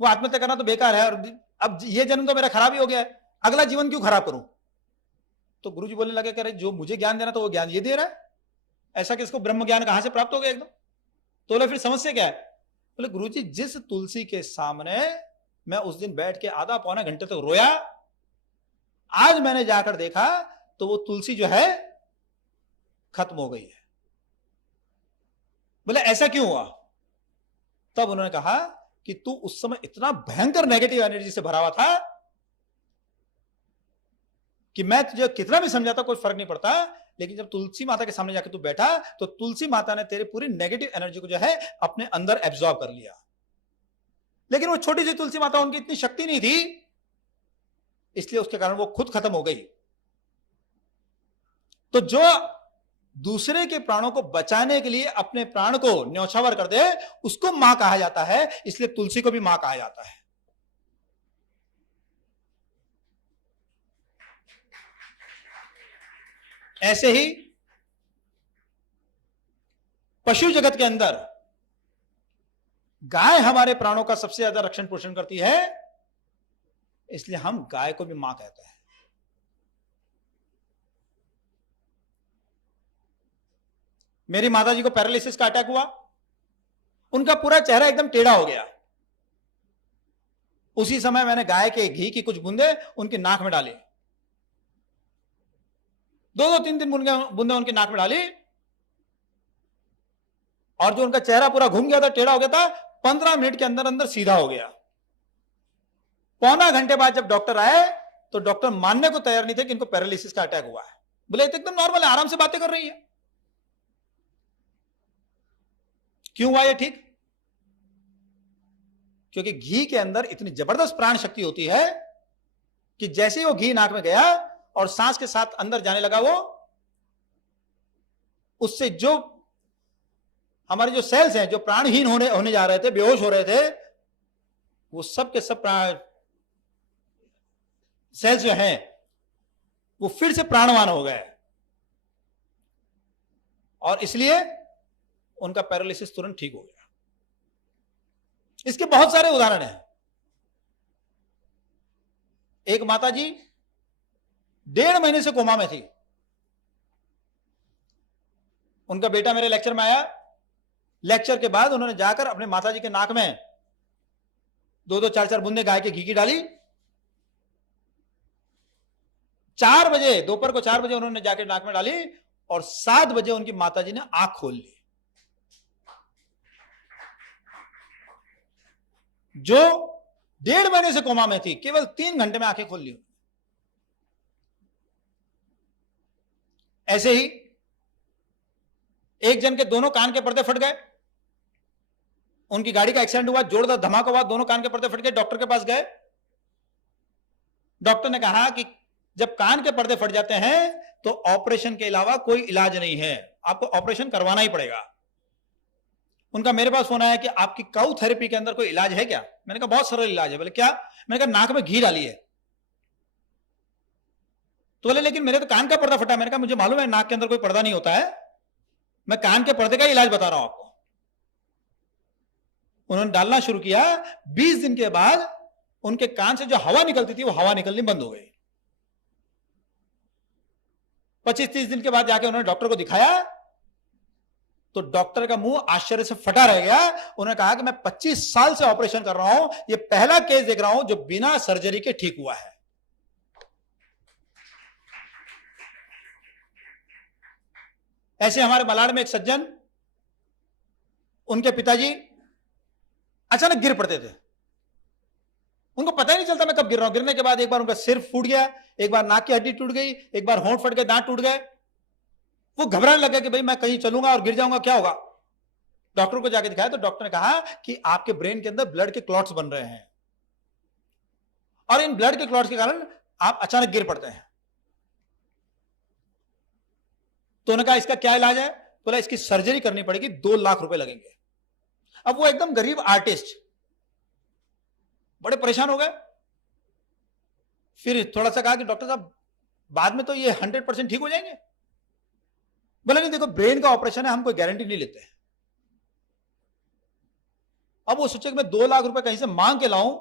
वो आत्महत्या करना तो बेकार है, और अब ये जन्म तो मेरा खराब ही हो गया है, अगला जीवन क्यों खराब करूं? तो गुरुजी बोलने लगे कि जो मुझे ज्ञान देना तो वो ज्ञान ये दे रहा है, ऐसा कि इसको ब्रह्म ज्ञान कहां से प्राप्त हो गया एकदम? तो बोले फिर समस्या क्या है? बोले गुरुजी जिस तुलसी के सामने मैं उस दिन बैठ के आधा पौना घंटे तक रोया, आज मैंने जाकर देखा तो वो तुलसी जो है खत्म हो गई है। बोले ऐसा क्यों हुआ? तब उन्होंने कहा कि तू उस समय इतना भयंकर नेगेटिव एनर्जी से भरा हुआ था कि मैं तुझे कितना भी समझाता कोई फर्क नहीं पड़ता, लेकिन जब तुलसी माता के सामने जाकर तू बैठा तो तुलसी माता ने तेरी पूरी नेगेटिव एनर्जी को जो है अपने अंदर एब्जॉर्ब कर लिया। लेकिन वो छोटी सी तुलसी माता, उनकी इतनी शक्ति नहीं थी, इसलिए उसके कारण वो खुद खत्म हो गई। तो जो दूसरे के प्राणों को बचाने के लिए अपने प्राण को न्यौछावर कर दे, उसको मां कहा जाता है, इसलिए तुलसी को भी मां कहा जाता है। ऐसे ही पशु जगत के अंदर गाय हमारे प्राणों का सबसे ज्यादा रक्षण पोषण करती है, इसलिए हम गाय को भी मां कहते हैं। मेरी माताजी को पैरालिसिस का अटैक हुआ, उनका पूरा चेहरा एकदम टेढ़ा हो गया। उसी समय मैंने गाय के घी की कुछ बूंदे उनकी नाक में डाली, 2-3 बूंदे उनकी नाक में डाली, और जो उनका चेहरा पूरा घूम गया था, टेढ़ा हो गया था, 15 मिनट के अंदर अंदर सीधा हो गया। पौना घंटे बाद जब डॉक्टर आए तो डॉक्टर मानने को तैयार नहीं थे कि इनको पैरालिसिस का अटैक हुआ है। बोले तो एकदम नॉर्मल है, आराम से बातें कर रही है। क्यों हुआ ये ठीक? क्योंकि घी के अंदर इतनी जबरदस्त प्राण शक्ति होती है कि जैसे ही वो घी नाक में गया और सांस के साथ अंदर जाने लगा, वो उससे जो हमारे जो सेल्स हैं जो प्राणहीन होने जा रहे थे, बेहोश हो रहे थे, वो सब के सब प्राण सेल्स जो हैं वो फिर से प्राणवान हो गए, और इसलिए उनका पैरालिसिस तुरंत ठीक हो गया। इसके बहुत सारे उदाहरण हैं। एक माताजी 1.5 महीने से कोमा में थी, उनका बेटा मेरे लेक्चर में आया। लेक्चर के बाद उन्होंने जाकर अपने माताजी के नाक में 2-2, 4-4 बूंदे गाय के घी की डाली। 4 बजे, दोपहर को 4 बजे उन्होंने जाकर नाक में डाली, और 7 बजे उनकी माताजी ने आंख खोल ली। जो 1.5 महीने से कोमा में थी, केवल 3 घंटे में आंखें खोल ली। ऐसे ही एक जन के दोनों कान के पर्दे फट गए, उनकी गाड़ी का एक्सीडेंट हुआ, जोरदार धमाका हुआ, दोनों कान के पर्दे फट गए। डॉक्टर के पास गए, डॉक्टर ने कहा कि जब कान के पर्दे फट जाते हैं तो ऑपरेशन के अलावा कोई इलाज नहीं है, आपको ऑपरेशन करवाना ही पड़ेगा। उनका मेरे पास फोन आया कि आपकी काउ थेरेपी के अंदर कोई इलाज है क्या? मैंने कहा बहुत सरल इलाज है। बोले क्या? मैंने कहा नाक में घी डाली है। तो बोले लेकिन मेरे तो कान का पर्दा फटा। मैंने कहा मुझे मालूम है नाक के अंदर कोई पर्दा नहीं होता है, मैं कान के पर्दे का इलाज बता रहा हूं आपको। उन्होंने डालना शुरू किया। 20 दिन के बाद उनके कान से जो हवा निकलती थी वो हवा निकलनी बंद हो गई। 25-30 दिन के बाद जाके उन्होंने डॉक्टर को दिखाया, तो डॉक्टर का मुंह आश्चर्य से फटा रह गया। उन्होंने कहा कि मैं 25 साल से ऑपरेशन कर रहा हूं, ये पहला केस देख रहा हूं जो बिना सर्जरी के ठीक हुआ है। ऐसे हमारे मलाड में एक सज्जन, उनके पिताजी अचानक गिर पड़ते थे। उनको पता ही नहीं चलता मैं कब गिर रहा हूं। गिरने के बाद एक बार उनका सिर फूट गया, एक बार नाक की हड्डी टूट गई, एक बार होंठ फट गए, दांत टूट गए। वो घबराने लगा कि भाई मैं कहीं चलूंगा और गिर जाऊंगा, क्या होगा। डॉक्टर को जाके दिखाया तो डॉक्टर ने कहा कि आपके ब्रेन के अंदर ब्लड के क्लॉट्स बन रहे हैं और इन ब्लड के क्लॉट्स के कारण आप अचानक गिर पड़ते हैं। तो उन्होंने कहा इसका क्या इलाज है। बोला इसकी सर्जरी करनी पड़ेगी, 2 लाख रुपए लगेंगे। अब वो एकदम गरीब आर्टिस्ट, बड़े परेशान हो गए। फिर थोड़ा सा कहा कि डॉक्टर साहब बाद में तो ये 100% ठीक हो जाएंगे। बोला नहीं, देखो ब्रेन का ऑपरेशन है, हम कोई गारंटी नहीं लेते। अब वो सोचे कि मैं 2 लाख रुपए कहीं से मांग के लाऊं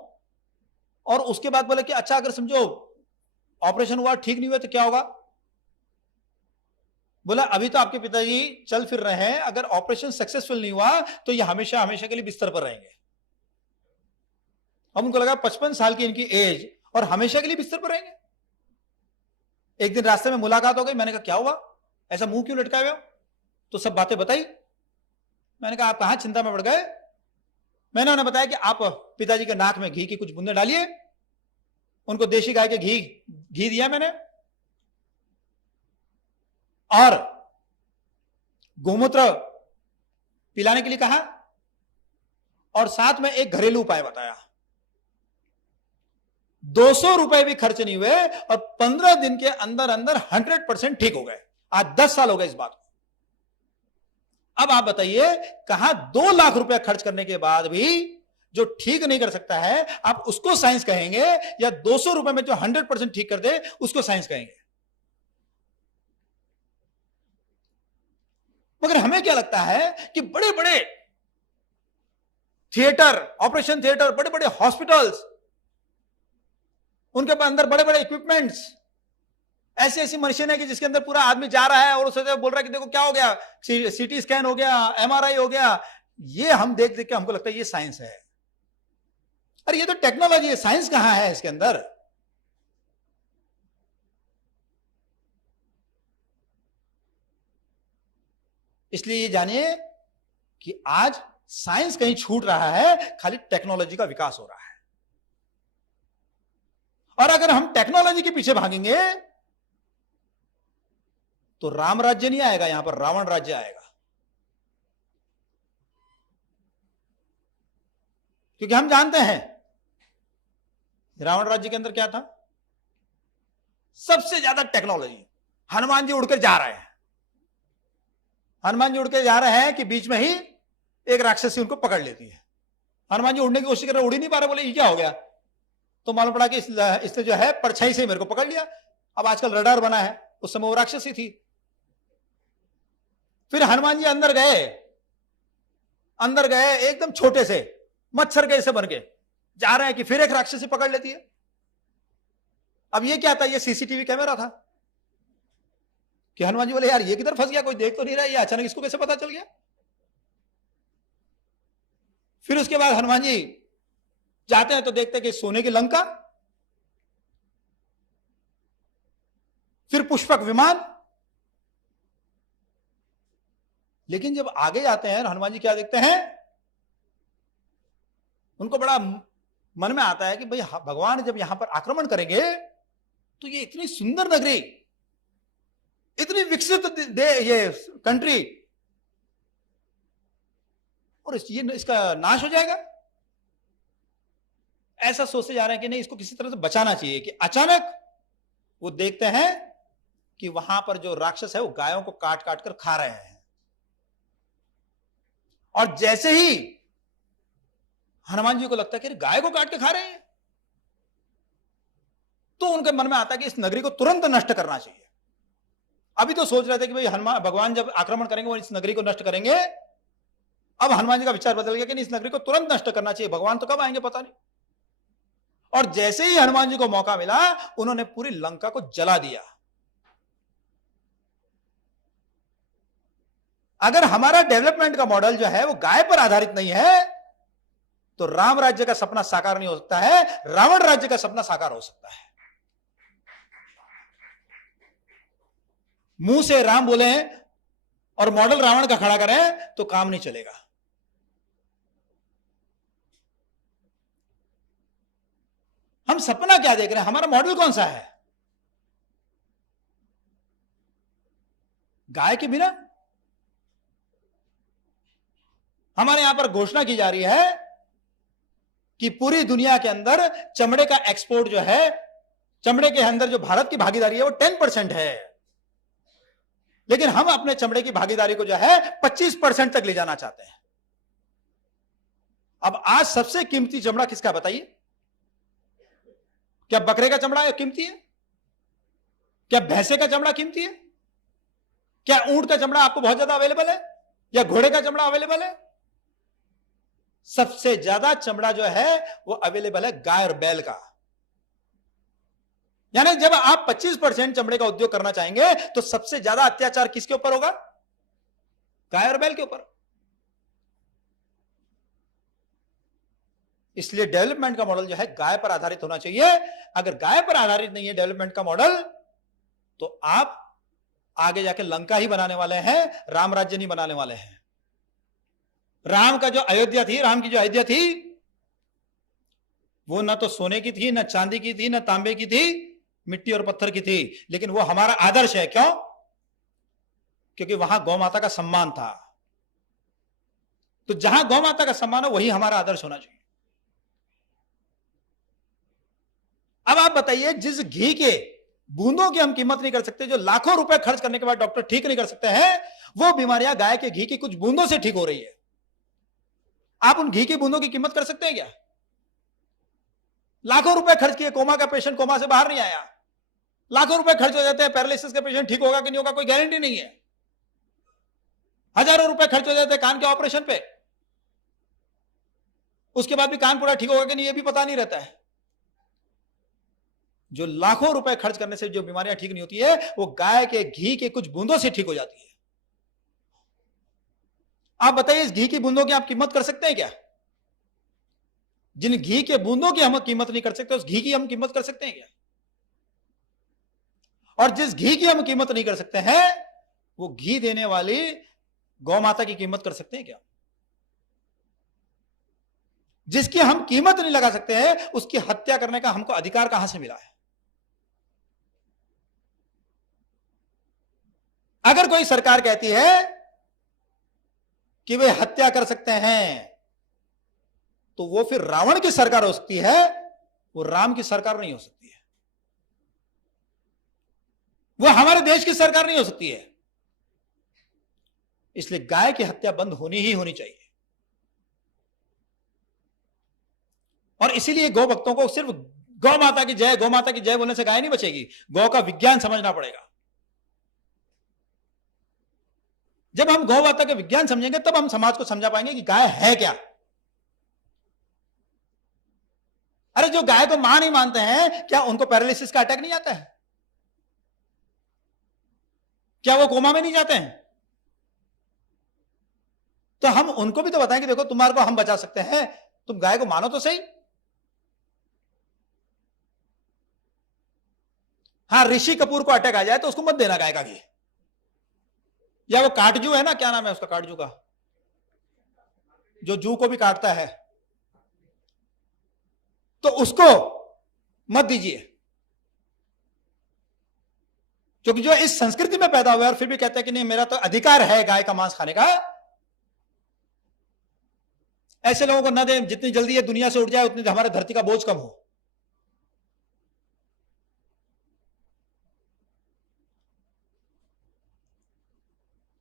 और उसके बाद बोले कि अच्छा अगर समझो ऑपरेशन हुआ ठीक नहीं हुआ तो क्या होगा। बोला अभी तो आपके पिताजी चल फिर रहे हैं, अगर ऑपरेशन सक्सेसफुल नहीं हुआ तो ये हमेशा हमेशा के लिए बिस्तर पर रहेंगे। अब उनको लगा 55 साल की इनकी एज और हमेशा के लिए बिस्तर पर रहेंगे। एक दिन रास्ते में मुलाकात हो गई। मैंने कहा क्या हुआ, ऐसा मुंह क्यों लटकाए हुए हो। तो सब बातें बताई। मैंने कहा आप कहां चिंता में पड़ गए। मैंने उन्हें बताया कि आप पिताजी के नाक में घी की कुछ बूंदे डालिए। उनको देशी गाय के घी दिया मैंने और गोमूत्र पिलाने के लिए कहा और साथ में एक घरेलू उपाय बताया। 200 रुपए भी खर्च नहीं हुए और 15 दिन के अंदर अंदर 100% ठीक हो गए। आज 10 साल हो गए इस बात को। अब आप बताइए, कहां 2 लाख रुपए खर्च करने के बाद भी जो ठीक नहीं कर सकता है, आप उसको साइंस कहेंगे या 200 रुपए में जो 100% ठीक कर दे उसको साइंस कहेंगे। मगर हमें क्या लगता है कि बड़े बड़े थिएटर, ऑपरेशन थिएटर, बड़े बड़े हॉस्पिटल्स, उनके अंदर बड़े बड़े इक्विपमेंट्स, ऐसी ऐसी मशीन है कि जिसके अंदर पूरा आदमी जा रहा है और उसे बोल रहा है कि देखो क्या हो गया, सीटी स्कैन हो गया, एमआरआई हो गया। ये हम देख देख के हमको लगता है ये साइंस है। अरे ये तो टेक्नोलॉजी है, साइंस कहां है इसके अंदर। इसलिए ये जानिए कि आज साइंस कहीं छूट रहा है, खाली टेक्नोलॉजी का विकास हो रहा है। और अगर हम टेक्नोलॉजी के पीछे भागेंगे तो राम राज्य नहीं आएगा, यहां पर रावण राज्य आएगा। क्योंकि हम जानते हैं रावण राज्य के अंदर क्या था, सबसे ज्यादा टेक्नोलॉजी। हनुमान जी उड़कर जा रहे हैं, हनुमान जी उड़कर जा रहे हैं कि बीच में ही एक राक्षसी उनको पकड़ लेती है। हनुमान जी उड़ने की कोशिश कर रहे, उड़ ही नहीं पा रहे। बोले ये क्या हो गया। तो मालूम पड़ा कि इसने जो है परछाई से मेरे को पकड़ लिया। अब आजकल रडार बना है, उस समय वो राक्षसी थी। फिर हनुमान जी अंदर गए एकदम छोटे से मच्छर के ऐसे बन के जा रहे हैं कि फिर एक राक्षसी पकड़ लेती है। अब ये क्या था, ये सीसीटीवी कैमरा था कि हनुमान जी बोले यार ये किधर फंस गया, कोई देख तो नहीं रहा, ये अचानक इसको कैसे पता चल गया। फिर उसके बाद हनुमान जी जाते हैं तो देखते हैं कि सोने की लंका, फिर पुष्पक विमान। लेकिन जब आगे जाते हैं हनुमान जी क्या देखते हैं, उनको बड़ा मन में आता है कि भाई भगवान जब यहां पर आक्रमण करेंगे तो ये इतनी सुंदर नगरी, इतनी विकसित ये कंट्री, और इसका नाश हो जाएगा। ऐसा सोचते जा रहे हैं कि नहीं इसको किसी तरह से बचाना चाहिए। कि अचानक वो देखते हैं कि वहां पर जो राक्षस है वो गायों को काट काट कर खा रहे हैं। और जैसे ही हनुमान जी को लगता है कि गाय को काट के खा रहे हैं, तो उनके मन में आता है कि इस नगरी को तुरंत नष्ट करना चाहिए। अभी तो सोच रहे थे कि भाई भगवान जब आक्रमण करेंगे वो इस नगरी को नष्ट करेंगे। अब हनुमान जी का विचार बदल गया कि नहीं इस नगरी को तुरंत नष्ट करना चाहिए, भगवान तो कब आएंगे पता नहीं। और जैसे ही हनुमान जी को मौका मिला उन्होंने पूरी लंका को जला दिया। अगर हमारा डेवलपमेंट का मॉडल जो है वो गाय पर आधारित नहीं है तो राम राज्य का सपना साकार नहीं हो सकता है, रावण राज्य का सपना साकार हो सकता है। मुंह से राम बोले और मॉडल रावण का खड़ा करें तो काम नहीं चलेगा। हम सपना क्या देख रहे हैं, हमारा मॉडल कौन सा है? गाय के बिना हमारे यहां पर घोषणा की जा रही है कि पूरी दुनिया के अंदर चमड़े का एक्सपोर्ट जो है, चमड़े के अंदर जो भारत की भागीदारी है वो 10% है, लेकिन हम अपने चमड़े की भागीदारी को जो है 25% तक ले जाना चाहते हैं। अब आज सबसे कीमती चमड़ा किसका बताइए? क्या बकरे का चमड़ा कीमती है? क्या भैंसे का चमड़ा कीमती है? क्या ऊंट का चमड़ा आपको बहुत ज्यादा अवेलेबल है? या घोड़े का चमड़ा अवेलेबल है? सबसे ज्यादा चमड़ा जो है वो अवेलेबल है गाय और बैल का। यानी जब आप 25% चमड़े का उद्योग करना चाहेंगे तो सबसे ज्यादा अत्याचार किसके ऊपर होगा? गाय और बैल के ऊपर। इसलिए डेवलपमेंट का मॉडल जो है गाय पर आधारित होना चाहिए। अगर गाय पर आधारित नहीं है डेवलपमेंट का मॉडल तो आप आगे जाके लंका ही बनाने वाले हैं, राम राज्य नहीं बनाने वाले हैं। राम का जो अयोध्या थी, राम की जो अयोध्या थी वो ना तो सोने की थी, ना चांदी की थी, ना तांबे की थी, मिट्टी और पत्थर की थी, लेकिन वो हमारा आदर्श है। क्यों? क्योंकि वहां गौ माता का सम्मान था। तो जहां गौ माता का सम्मान है वही हमारा आदर्श होना चाहिए। अब आप बताइए, जिस घी के बूंदों की हम कीमत नहीं कर सकते, जो लाखों रुपए खर्च करने के बाद डॉक्टर ठीक नहीं कर सकते हैं, वो बीमारियां गाय के घी की कुछ बूंदों से ठीक हो रही है। आप उन घी की बूंदों की कीमत कर सकते हैं क्या? लाखों रुपए खर्च किए, कोमा का पेशेंट कोमा से बाहर नहीं आया, लाखों रुपए खर्च हो जाते हैं, पैरालिसिस का पेशेंट ठीक होगा कि नहीं होगा कोई गारंटी नहीं है। हजारों रुपए खर्च हो जाते हैं कान के ऑपरेशन पे, उसके बाद भी कान पूरा ठीक होगा कि नहीं ये भी पता नहीं रहता है। जो लाखों रुपए खर्च करने से जो बीमारियां ठीक नहीं होती है वो गाय के घी के कुछ बूंदों से ठीक हो जाती है। आप बताइए, इस घी की बूंदों की आप कीमत कर सकते हैं क्या? जिन घी के बूंदों की हम कीमत नहीं कर सकते उस घी की हम कीमत कर सकते हैं क्या? और जिस घी की हम कीमत नहीं कर सकते हैं वो घी देने वाली गौ माता की कीमत कर सकते हैं क्या? जिसकी हम कीमत नहीं लगा सकते हैं उसकी हत्या करने का हमको अधिकार कहां से मिला है? अगर कोई सरकार कहती है कि वे हत्या कर सकते हैं तो वो फिर रावण की सरकार हो सकती है, वो राम की सरकार नहीं हो सकती है, वो हमारे देश की सरकार नहीं हो सकती है। इसलिए गाय की हत्या बंद होनी ही होनी चाहिए। और इसीलिए गौ भक्तों को सिर्फ गौ माता की जय, गौ माता की जय बोलने से गाय नहीं बचेगी, गौ का विज्ञान समझना पड़ेगा। जब हम गौ माता का विज्ञान समझेंगे तब हम समाज को समझा पाएंगे कि गाय है क्या। अरे जो गाय को मां नहीं मानते हैं, क्या उनको पैरालिसिस का अटैक नहीं आता है? क्या वो कोमा में नहीं जाते हैं? तो हम उनको भी तो बताएंगे, देखो तुम्हारे को हम बचा सकते हैं, तुम गाय को मानो तो सही। हाँ, ऋषि कपूर को अटैक आ जाए तो उसको मत देना गाय का घी। या वो काटजू है ना, क्या नाम है उसका, काटजू का, जो जू को भी काटता है, तो उसको मत दीजिए। क्योंकि जो इस संस्कृति में पैदा हुआ है और फिर भी कहते हैं कि नहीं मेरा तो अधिकार है गाय का मांस खाने का, ऐसे लोगों को न दें। जितनी जल्दी ये दुनिया से उठ जाए उतनी हमारे धरती का बोझ कम हो।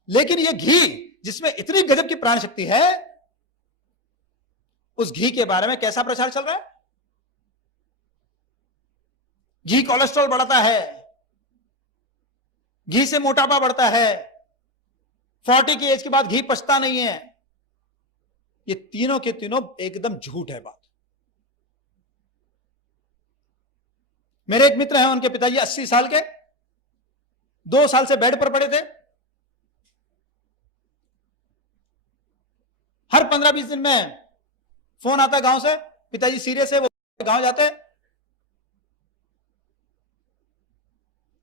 लेकिन ये घी जिसमें इतनी गजब की प्राण शक्ति है, उस घी के बारे में कैसा प्रचार चल रहा है? घी कोलेस्ट्रॉल बढ़ाता है, घी से मोटापा बढ़ता है, 40 की एज के बाद घी पचता नहीं है। ये तीनों के तीनों एकदम झूठ है बात। मेरे एक मित्र हैं, उनके पिताजी 80 साल के, 2 साल से बेड पर पड़े थे। हर 15-20 दिन में फोन आता है गांव से, पिताजी सीरियस है, वो गांव जाते हैं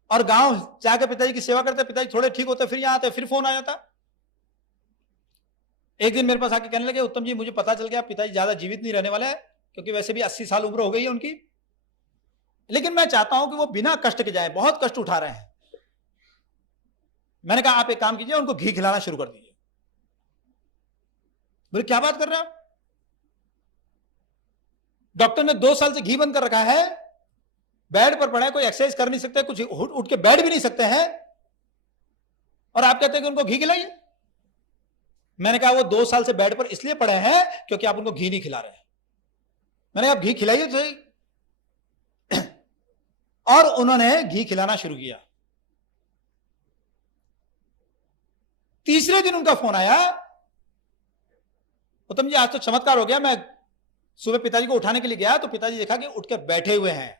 और गांव जाकर पिताजी की सेवा करते, पिताजी थोड़े ठीक होते, फिर यहां आते, फिर फोन आ जाता। एक दिन मेरे पास आके कहने लगे, उत्तम जी मुझे पता चल गया पिताजी ज्यादा जीवित नहीं रहने वाले हैं, क्योंकि वैसे भी 80 साल उम्र हो गई है उनकी, लेकिन मैं चाहता हूं कि वो बिना कष्ट के जाएं, बहुत कष्ट उठा रहे हैं। मैंने कहा आप एक काम कीजिए, उनको घी खिलाना शुरू कर दीजिए। बोले क्या बात कर रहे हैं आप? डॉक्टर ने 2 साल से घी बंद कर रखा है, बेड पर पड़ा है, कोई एक्सरसाइज कर नहीं सकते, कुछ उठ के बैठ भी नहीं सकते हैं, और आप कहते हैं कि उनको घी खिलाइए। मैंने कहा वो 2 साल से बेड पर इसलिए पड़े हैं क्योंकि आप उनको घी नहीं खिला रहे हैं। मैंने कहा घी खिलाइए तो सही। और उन्होंने घी खिलाना शुरू किया। तीसरे दिन उनका फोन आया, उत्तम जी आज तो चमत्कार हो गया, मैं सुबह पिताजी को उठाने के लिए गया तो पिताजी देखा कि उठ के बैठे हुए हैं।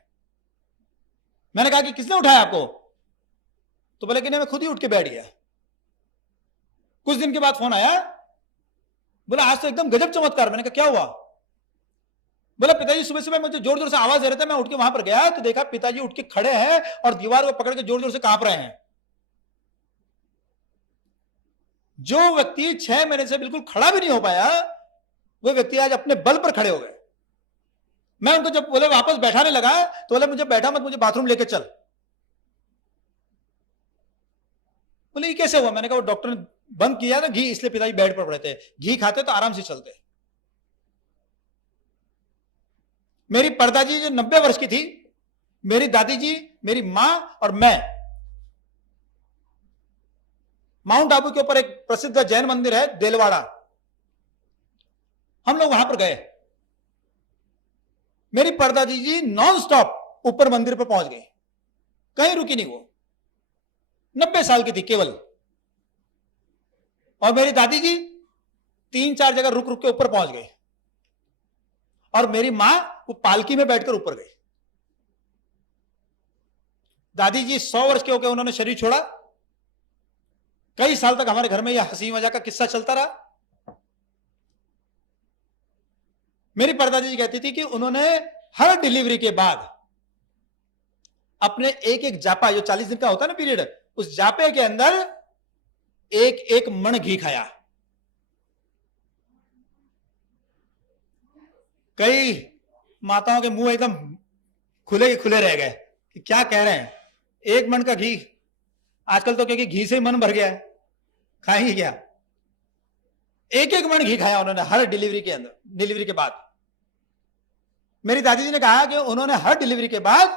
मैंने कहा कि किसने उठाया आपको? तो बोले कि नहीं मैं खुद ही उठ के बैठ गया। कुछ दिन के बाद फोन आया, बोला आज तो एकदम गजब चमत्कार। मैंने कहा क्या हुआ? बोला पिताजी सुबह सुबह मुझे जोर जोर से आवाज दे रहे थे, मैं उठ के वहां पर गया तो देखा पिताजी उठ के खड़े हैं और दीवार को पकड़ के जोर जोर से कांप रहे हैं। जो व्यक्ति 6 महीने से बिल्कुल खड़ा भी नहीं हो पाया, वो व्यक्ति आज अपने बल पर खड़े हो गए। मैं उनको जब बोले वापस बैठाने लगा तो बोले मुझे बैठा मत, मुझे बाथरूम लेके चल। बोले ये कैसे हुआ? मैंने कहा वो डॉक्टर ने बंद किया था घी, इसलिए पिताजी बेड पर पड़े थे, घी खाते तो आराम से चलते। मेरी परदादी जो 90 वर्ष की थी, मेरी दादी जी, मेरी मां और मैं माउंट आबू के ऊपर एक प्रसिद्ध जैन मंदिर है देलवाड़ा, हम लोग वहां पर गए। मेरी परदादी जी नॉन स्टॉप ऊपर मंदिर पर पहुंच गई, कहीं रुकी नहीं वो, 90 साल की थी केवल। और मेरी दादी जी 3-4 जगह रुक रुक के ऊपर पहुंच गई, और मेरी मां वो पालकी में बैठकर ऊपर गई। दादी जी 100 वर्ष के होकर उन्होंने शरीर छोड़ा। कई साल तक हमारे घर में यह हंसी मजाक का किस्सा चलता रहा। मेरी परदादी जी कहती थी कि उन्होंने हर डिलीवरी के बाद अपने एक एक जापा, जो 40 दिन का होता है ना पीरियड, उस जापे के अंदर एक एक मण घी खाया। कई माताओं के मुंह एकदम खुले खुले रह गए कि क्या कह रहे हैं, एक मण का घी। आजकल तो क्योंकि घी से ही मन भर गया है, खाएंगे क्या? एक एक मण घी खाया उन्होंने हर डिलीवरी के अंदर, डिलीवरी के बाद। मेरी दादी जी ने कहा कि उन्होंने हर डिलीवरी के बाद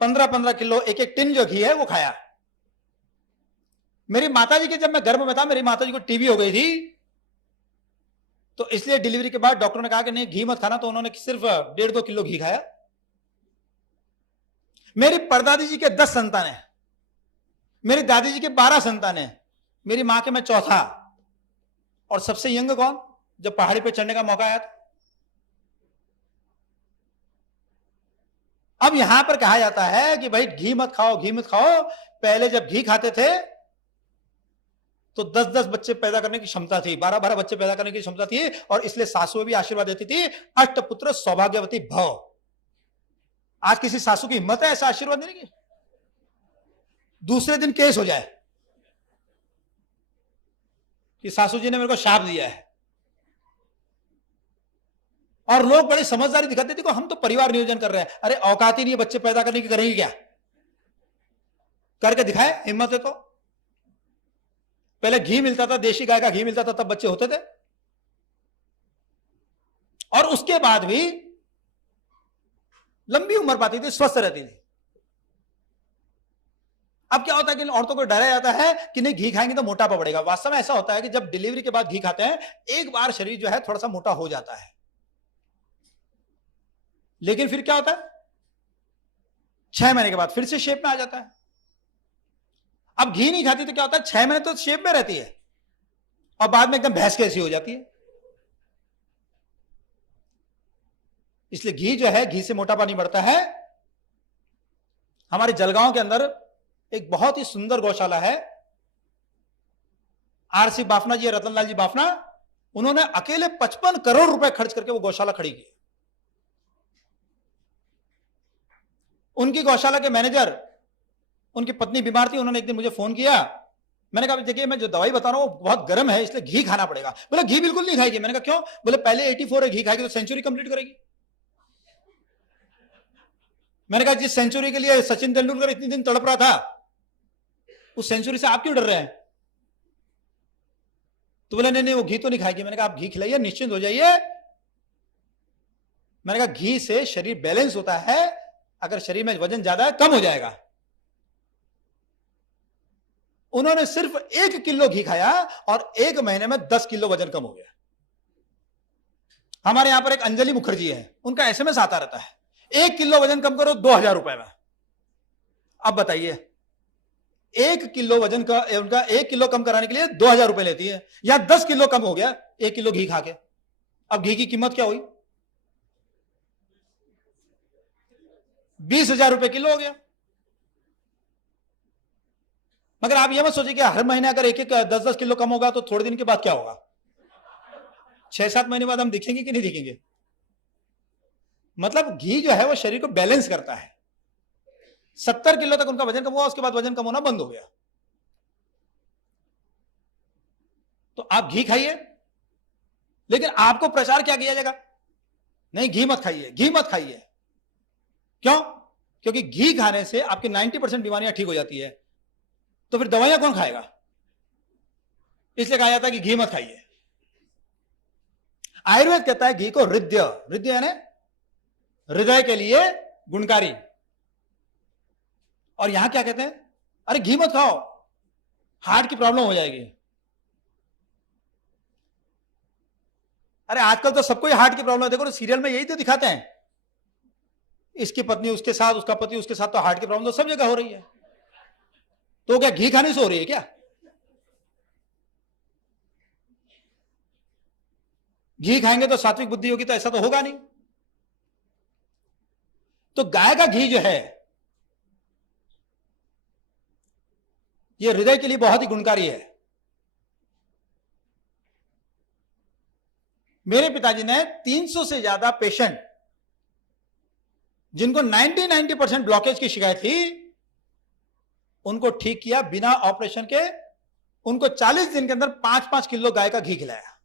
15-15 किलो एक एक टिन जो घी है वो खाया। मेरी माताजी के, जब मैं गर्भ में था, मेरी माताजी को टीबी हो गई थी, तो इसलिए डिलीवरी के बाद डॉक्टर ने कहा कि नहीं घी मत खाना, तो उन्होंने सिर्फ 1.5-2 किलो घी खाया। मेरी परदादी जी के 10 संतान है, मेरी दादी जी के 12 संतान है, मेरी मां के मैं चौथा, और सबसे यंग कौन, जब पहाड़ी पे चढ़ने का मौका आया था। अब यहां पर कहा जाता है कि भाई घी मत खाओ, घी मत खाओ। पहले जब घी खाते थे तो 10-10 बच्चे पैदा करने की क्षमता थी, 12-12 बच्चे पैदा करने की क्षमता थी, और इसलिए सासुएं भी आशीर्वाद देती थी, अष्टपुत्र सौभाग्यवती भव। आज किसी सासू की हिम्मत है ऐसा आशीर्वाद देने की? दूसरे दिन केस हो जाए कि सासू जी ने मेरे को शाप दिया है। और लोग बड़ी समझदारी दिखाते थे कि हम तो परिवार नियोजन कर रहे हैं। अरे औकात ही नहीं है बच्चे पैदा करने की, करेंगे क्या? करके दिखाए, हिम्मत है तो। पहले घी मिलता था, देशी गाय का घी मिलता था, तब बच्चे होते थे, और उसके बाद भी लंबी उम्र पाती थी, स्वस्थ रहती थी। अब क्या होता है कि औरतों को डराया जाता है कि नहीं घी खाएंगे तो मोटापा बढ़ेगा। वास्तव में ऐसा होता है कि जब डिलीवरी के बाद घी खाते हैं, एक बार शरीर जो है थोड़ा सा मोटा हो जाता है, लेकिन फिर क्या होता है, 6 महीने के बाद फिर से शेप में आ जाता है। अब घी नहीं खाती तो क्या होता है, 6 महीने तो शेप में रहती है और बाद में एकदम भैंस कैसी हो जाती है। इसलिए घी जो है, घी से मोटापा नहीं बढ़ता है। हमारे जलगांव के अंदर एक बहुत ही सुंदर गौशाला है, आरसी बाफना जी, रतनलाल जी बाफना, उन्होंने अकेले 55 करोड़ रुपए खर्च करके वो गौशाला खड़ी की। उनकी गौशाला के मैनेजर, उनकी पत्नी बीमार थी, उन्होंने एक दिन मुझे फोन किया। मैंने कहा देखिए मैं जो दवाई बता रहा हूं वो बहुत गर्म है, इसलिए घी खाना पड़ेगा। बोले घी बिल्कुल नहीं खाएगी। मैंने कहा क्यों? बोले पहले 84 है, घी खाएगी तो सेंचुरी कंप्लीट करेगी। मैंने कहा जिस सेंचुरी के लिए सचिन तेंदुलकर इतनी दिन तड़प रहा था, उस सेंचुरी से आप क्यों डर रहे हैं? तो बोले नहीं नहीं वो घी तो नहीं खाएगी। मैंने कहा आप घी खिलाइए, निश्चिंत हो जाइए। मैंने कहा घी से शरीर बैलेंस होता है, अगर शरीर में वजन ज्यादा है कम हो जाएगा। उन्होंने सिर्फ 1 किलो घी खाया और 1 महीने में 10 किलो वजन कम हो गया। हमारे यहां पर एक अंजलि मुखर्जी है, उनका एसएमएस आता रहता है, 1 किलो वजन कम करो 2000 रुपए में। अब बताइए 1 किलो वजन का, उनका 1 किलो कम कराने के लिए 2000 रुपए लेती है, या 10 किलो कम हो गया 1 किलो घी खा के। अब घी की कीमत क्या हुई? 20,000 रुपए किलो हो गया। मगर आप यह मत सोचिए कि हर महीने अगर 10-10 किलो कम होगा तो थोड़े दिन के बाद क्या होगा, 6-7 महीने बाद हम दिखेंगे कि नहीं दिखेंगे। मतलब घी जो है वो शरीर को बैलेंस करता है। 70 किलो तक उनका वजन कम हुआ, उसके बाद वजन कम होना बंद हो गया। तो आप घी खाइए, लेकिन आपको प्रचार क्या किया जाएगा? नहीं घी मत खाइए, घी मत खाइए। क्यों? क्योंकि घी खाने से आपकी 90% बीमारियां ठीक हो जाती है। तो फिर दवाइयां कौन खाएगा? इसलिए कहा जाता है कि घी मत खाइए। आयुर्वेद कहता है घी को हृदय, हृदय यानी हृदय के लिए गुणकारी। और यहां क्या कहते हैं? अरे घी मत खाओ, हार्ट की प्रॉब्लम हो जाएगी। अरे आजकल तो सबको ही हार्ट की प्रॉब्लम है। देखो तो सीरियल में यही तो दिखाते हैं, इसकी पत्नी उसके साथ, उसका पति उसके साथ, तो हार्ट की प्रॉब्लम तो सब जगह हो रही है। तो क्या घी खाने से हो रही है क्या? घी खाएंगे तो सात्विक बुद्धि होगी, तो ऐसा तो होगा नहीं। तो गाय का घी जो है ये हृदय के लिए बहुत ही गुणकारी है। मेरे पिताजी ने 300 से ज्यादा पेशेंट जिनको 90% ब्लॉकेज की शिकायत थी, उनको ठीक किया बिना ऑपरेशन के। उनको 40 दिन के अंदर 5-5 किलो गाय का घी खिलाया।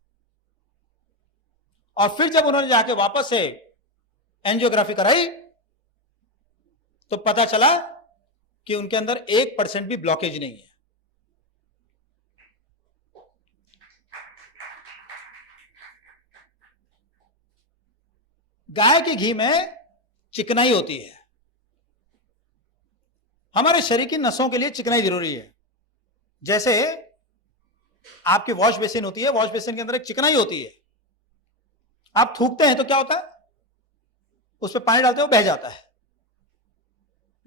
और फिर जब उन्होंने जाके वापस से एंजियोग्राफी कराई तो पता चला कि उनके अंदर 1% भी ब्लॉकेज नहीं है। गाय के घी में चिकनाई होती है। हमारे शरीर की नसों के लिए चिकनाई जरूरी है। जैसे आपकी वॉश बेसिन होती है, वॉश बेसिन के अंदर एक चिकनाई होती है। आप थूकते हैं तो क्या होता है? उस पर पानी डालते हो बह जाता है।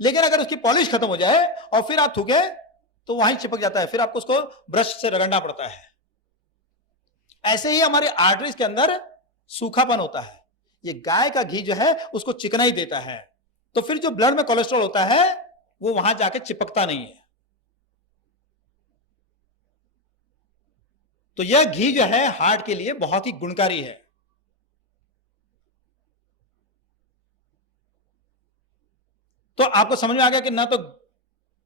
लेकिन अगर उसकी पॉलिश खत्म हो जाए और फिर आप थूके तो वहीं चिपक जाता है, फिर आपको उसको ब्रश से रगड़ना पड़ता है। ऐसे ही हमारे आर्टरीज के अंदर सूखापन होता है। ये गाय का घी जो है उसको चिकनाई देता है, तो फिर जो ब्लड में कोलेस्ट्रॉल होता है वो वहां जाके चिपकता नहीं है। तो यह घी जो है हार्ट के लिए बहुत ही गुणकारी है। तो आपको समझ में आ गया कि ना तो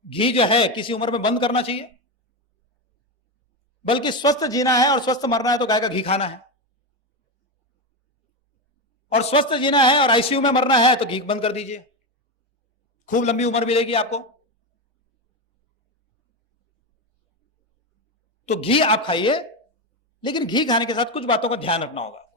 घी जो है किसी उम्र में बंद करना चाहिए, बल्कि स्वस्थ जीना है और स्वस्थ मरना है तो गाय का घी खाना है। और स्वस्थ जीना है और आईसीयू में मरना है तो घी बंद कर दीजिए, खूब लंबी उम्र मिलेगी आपको। तो घी आप खाइए, लेकिन घी खाने के साथ कुछ बातों का ध्यान रखना होगा।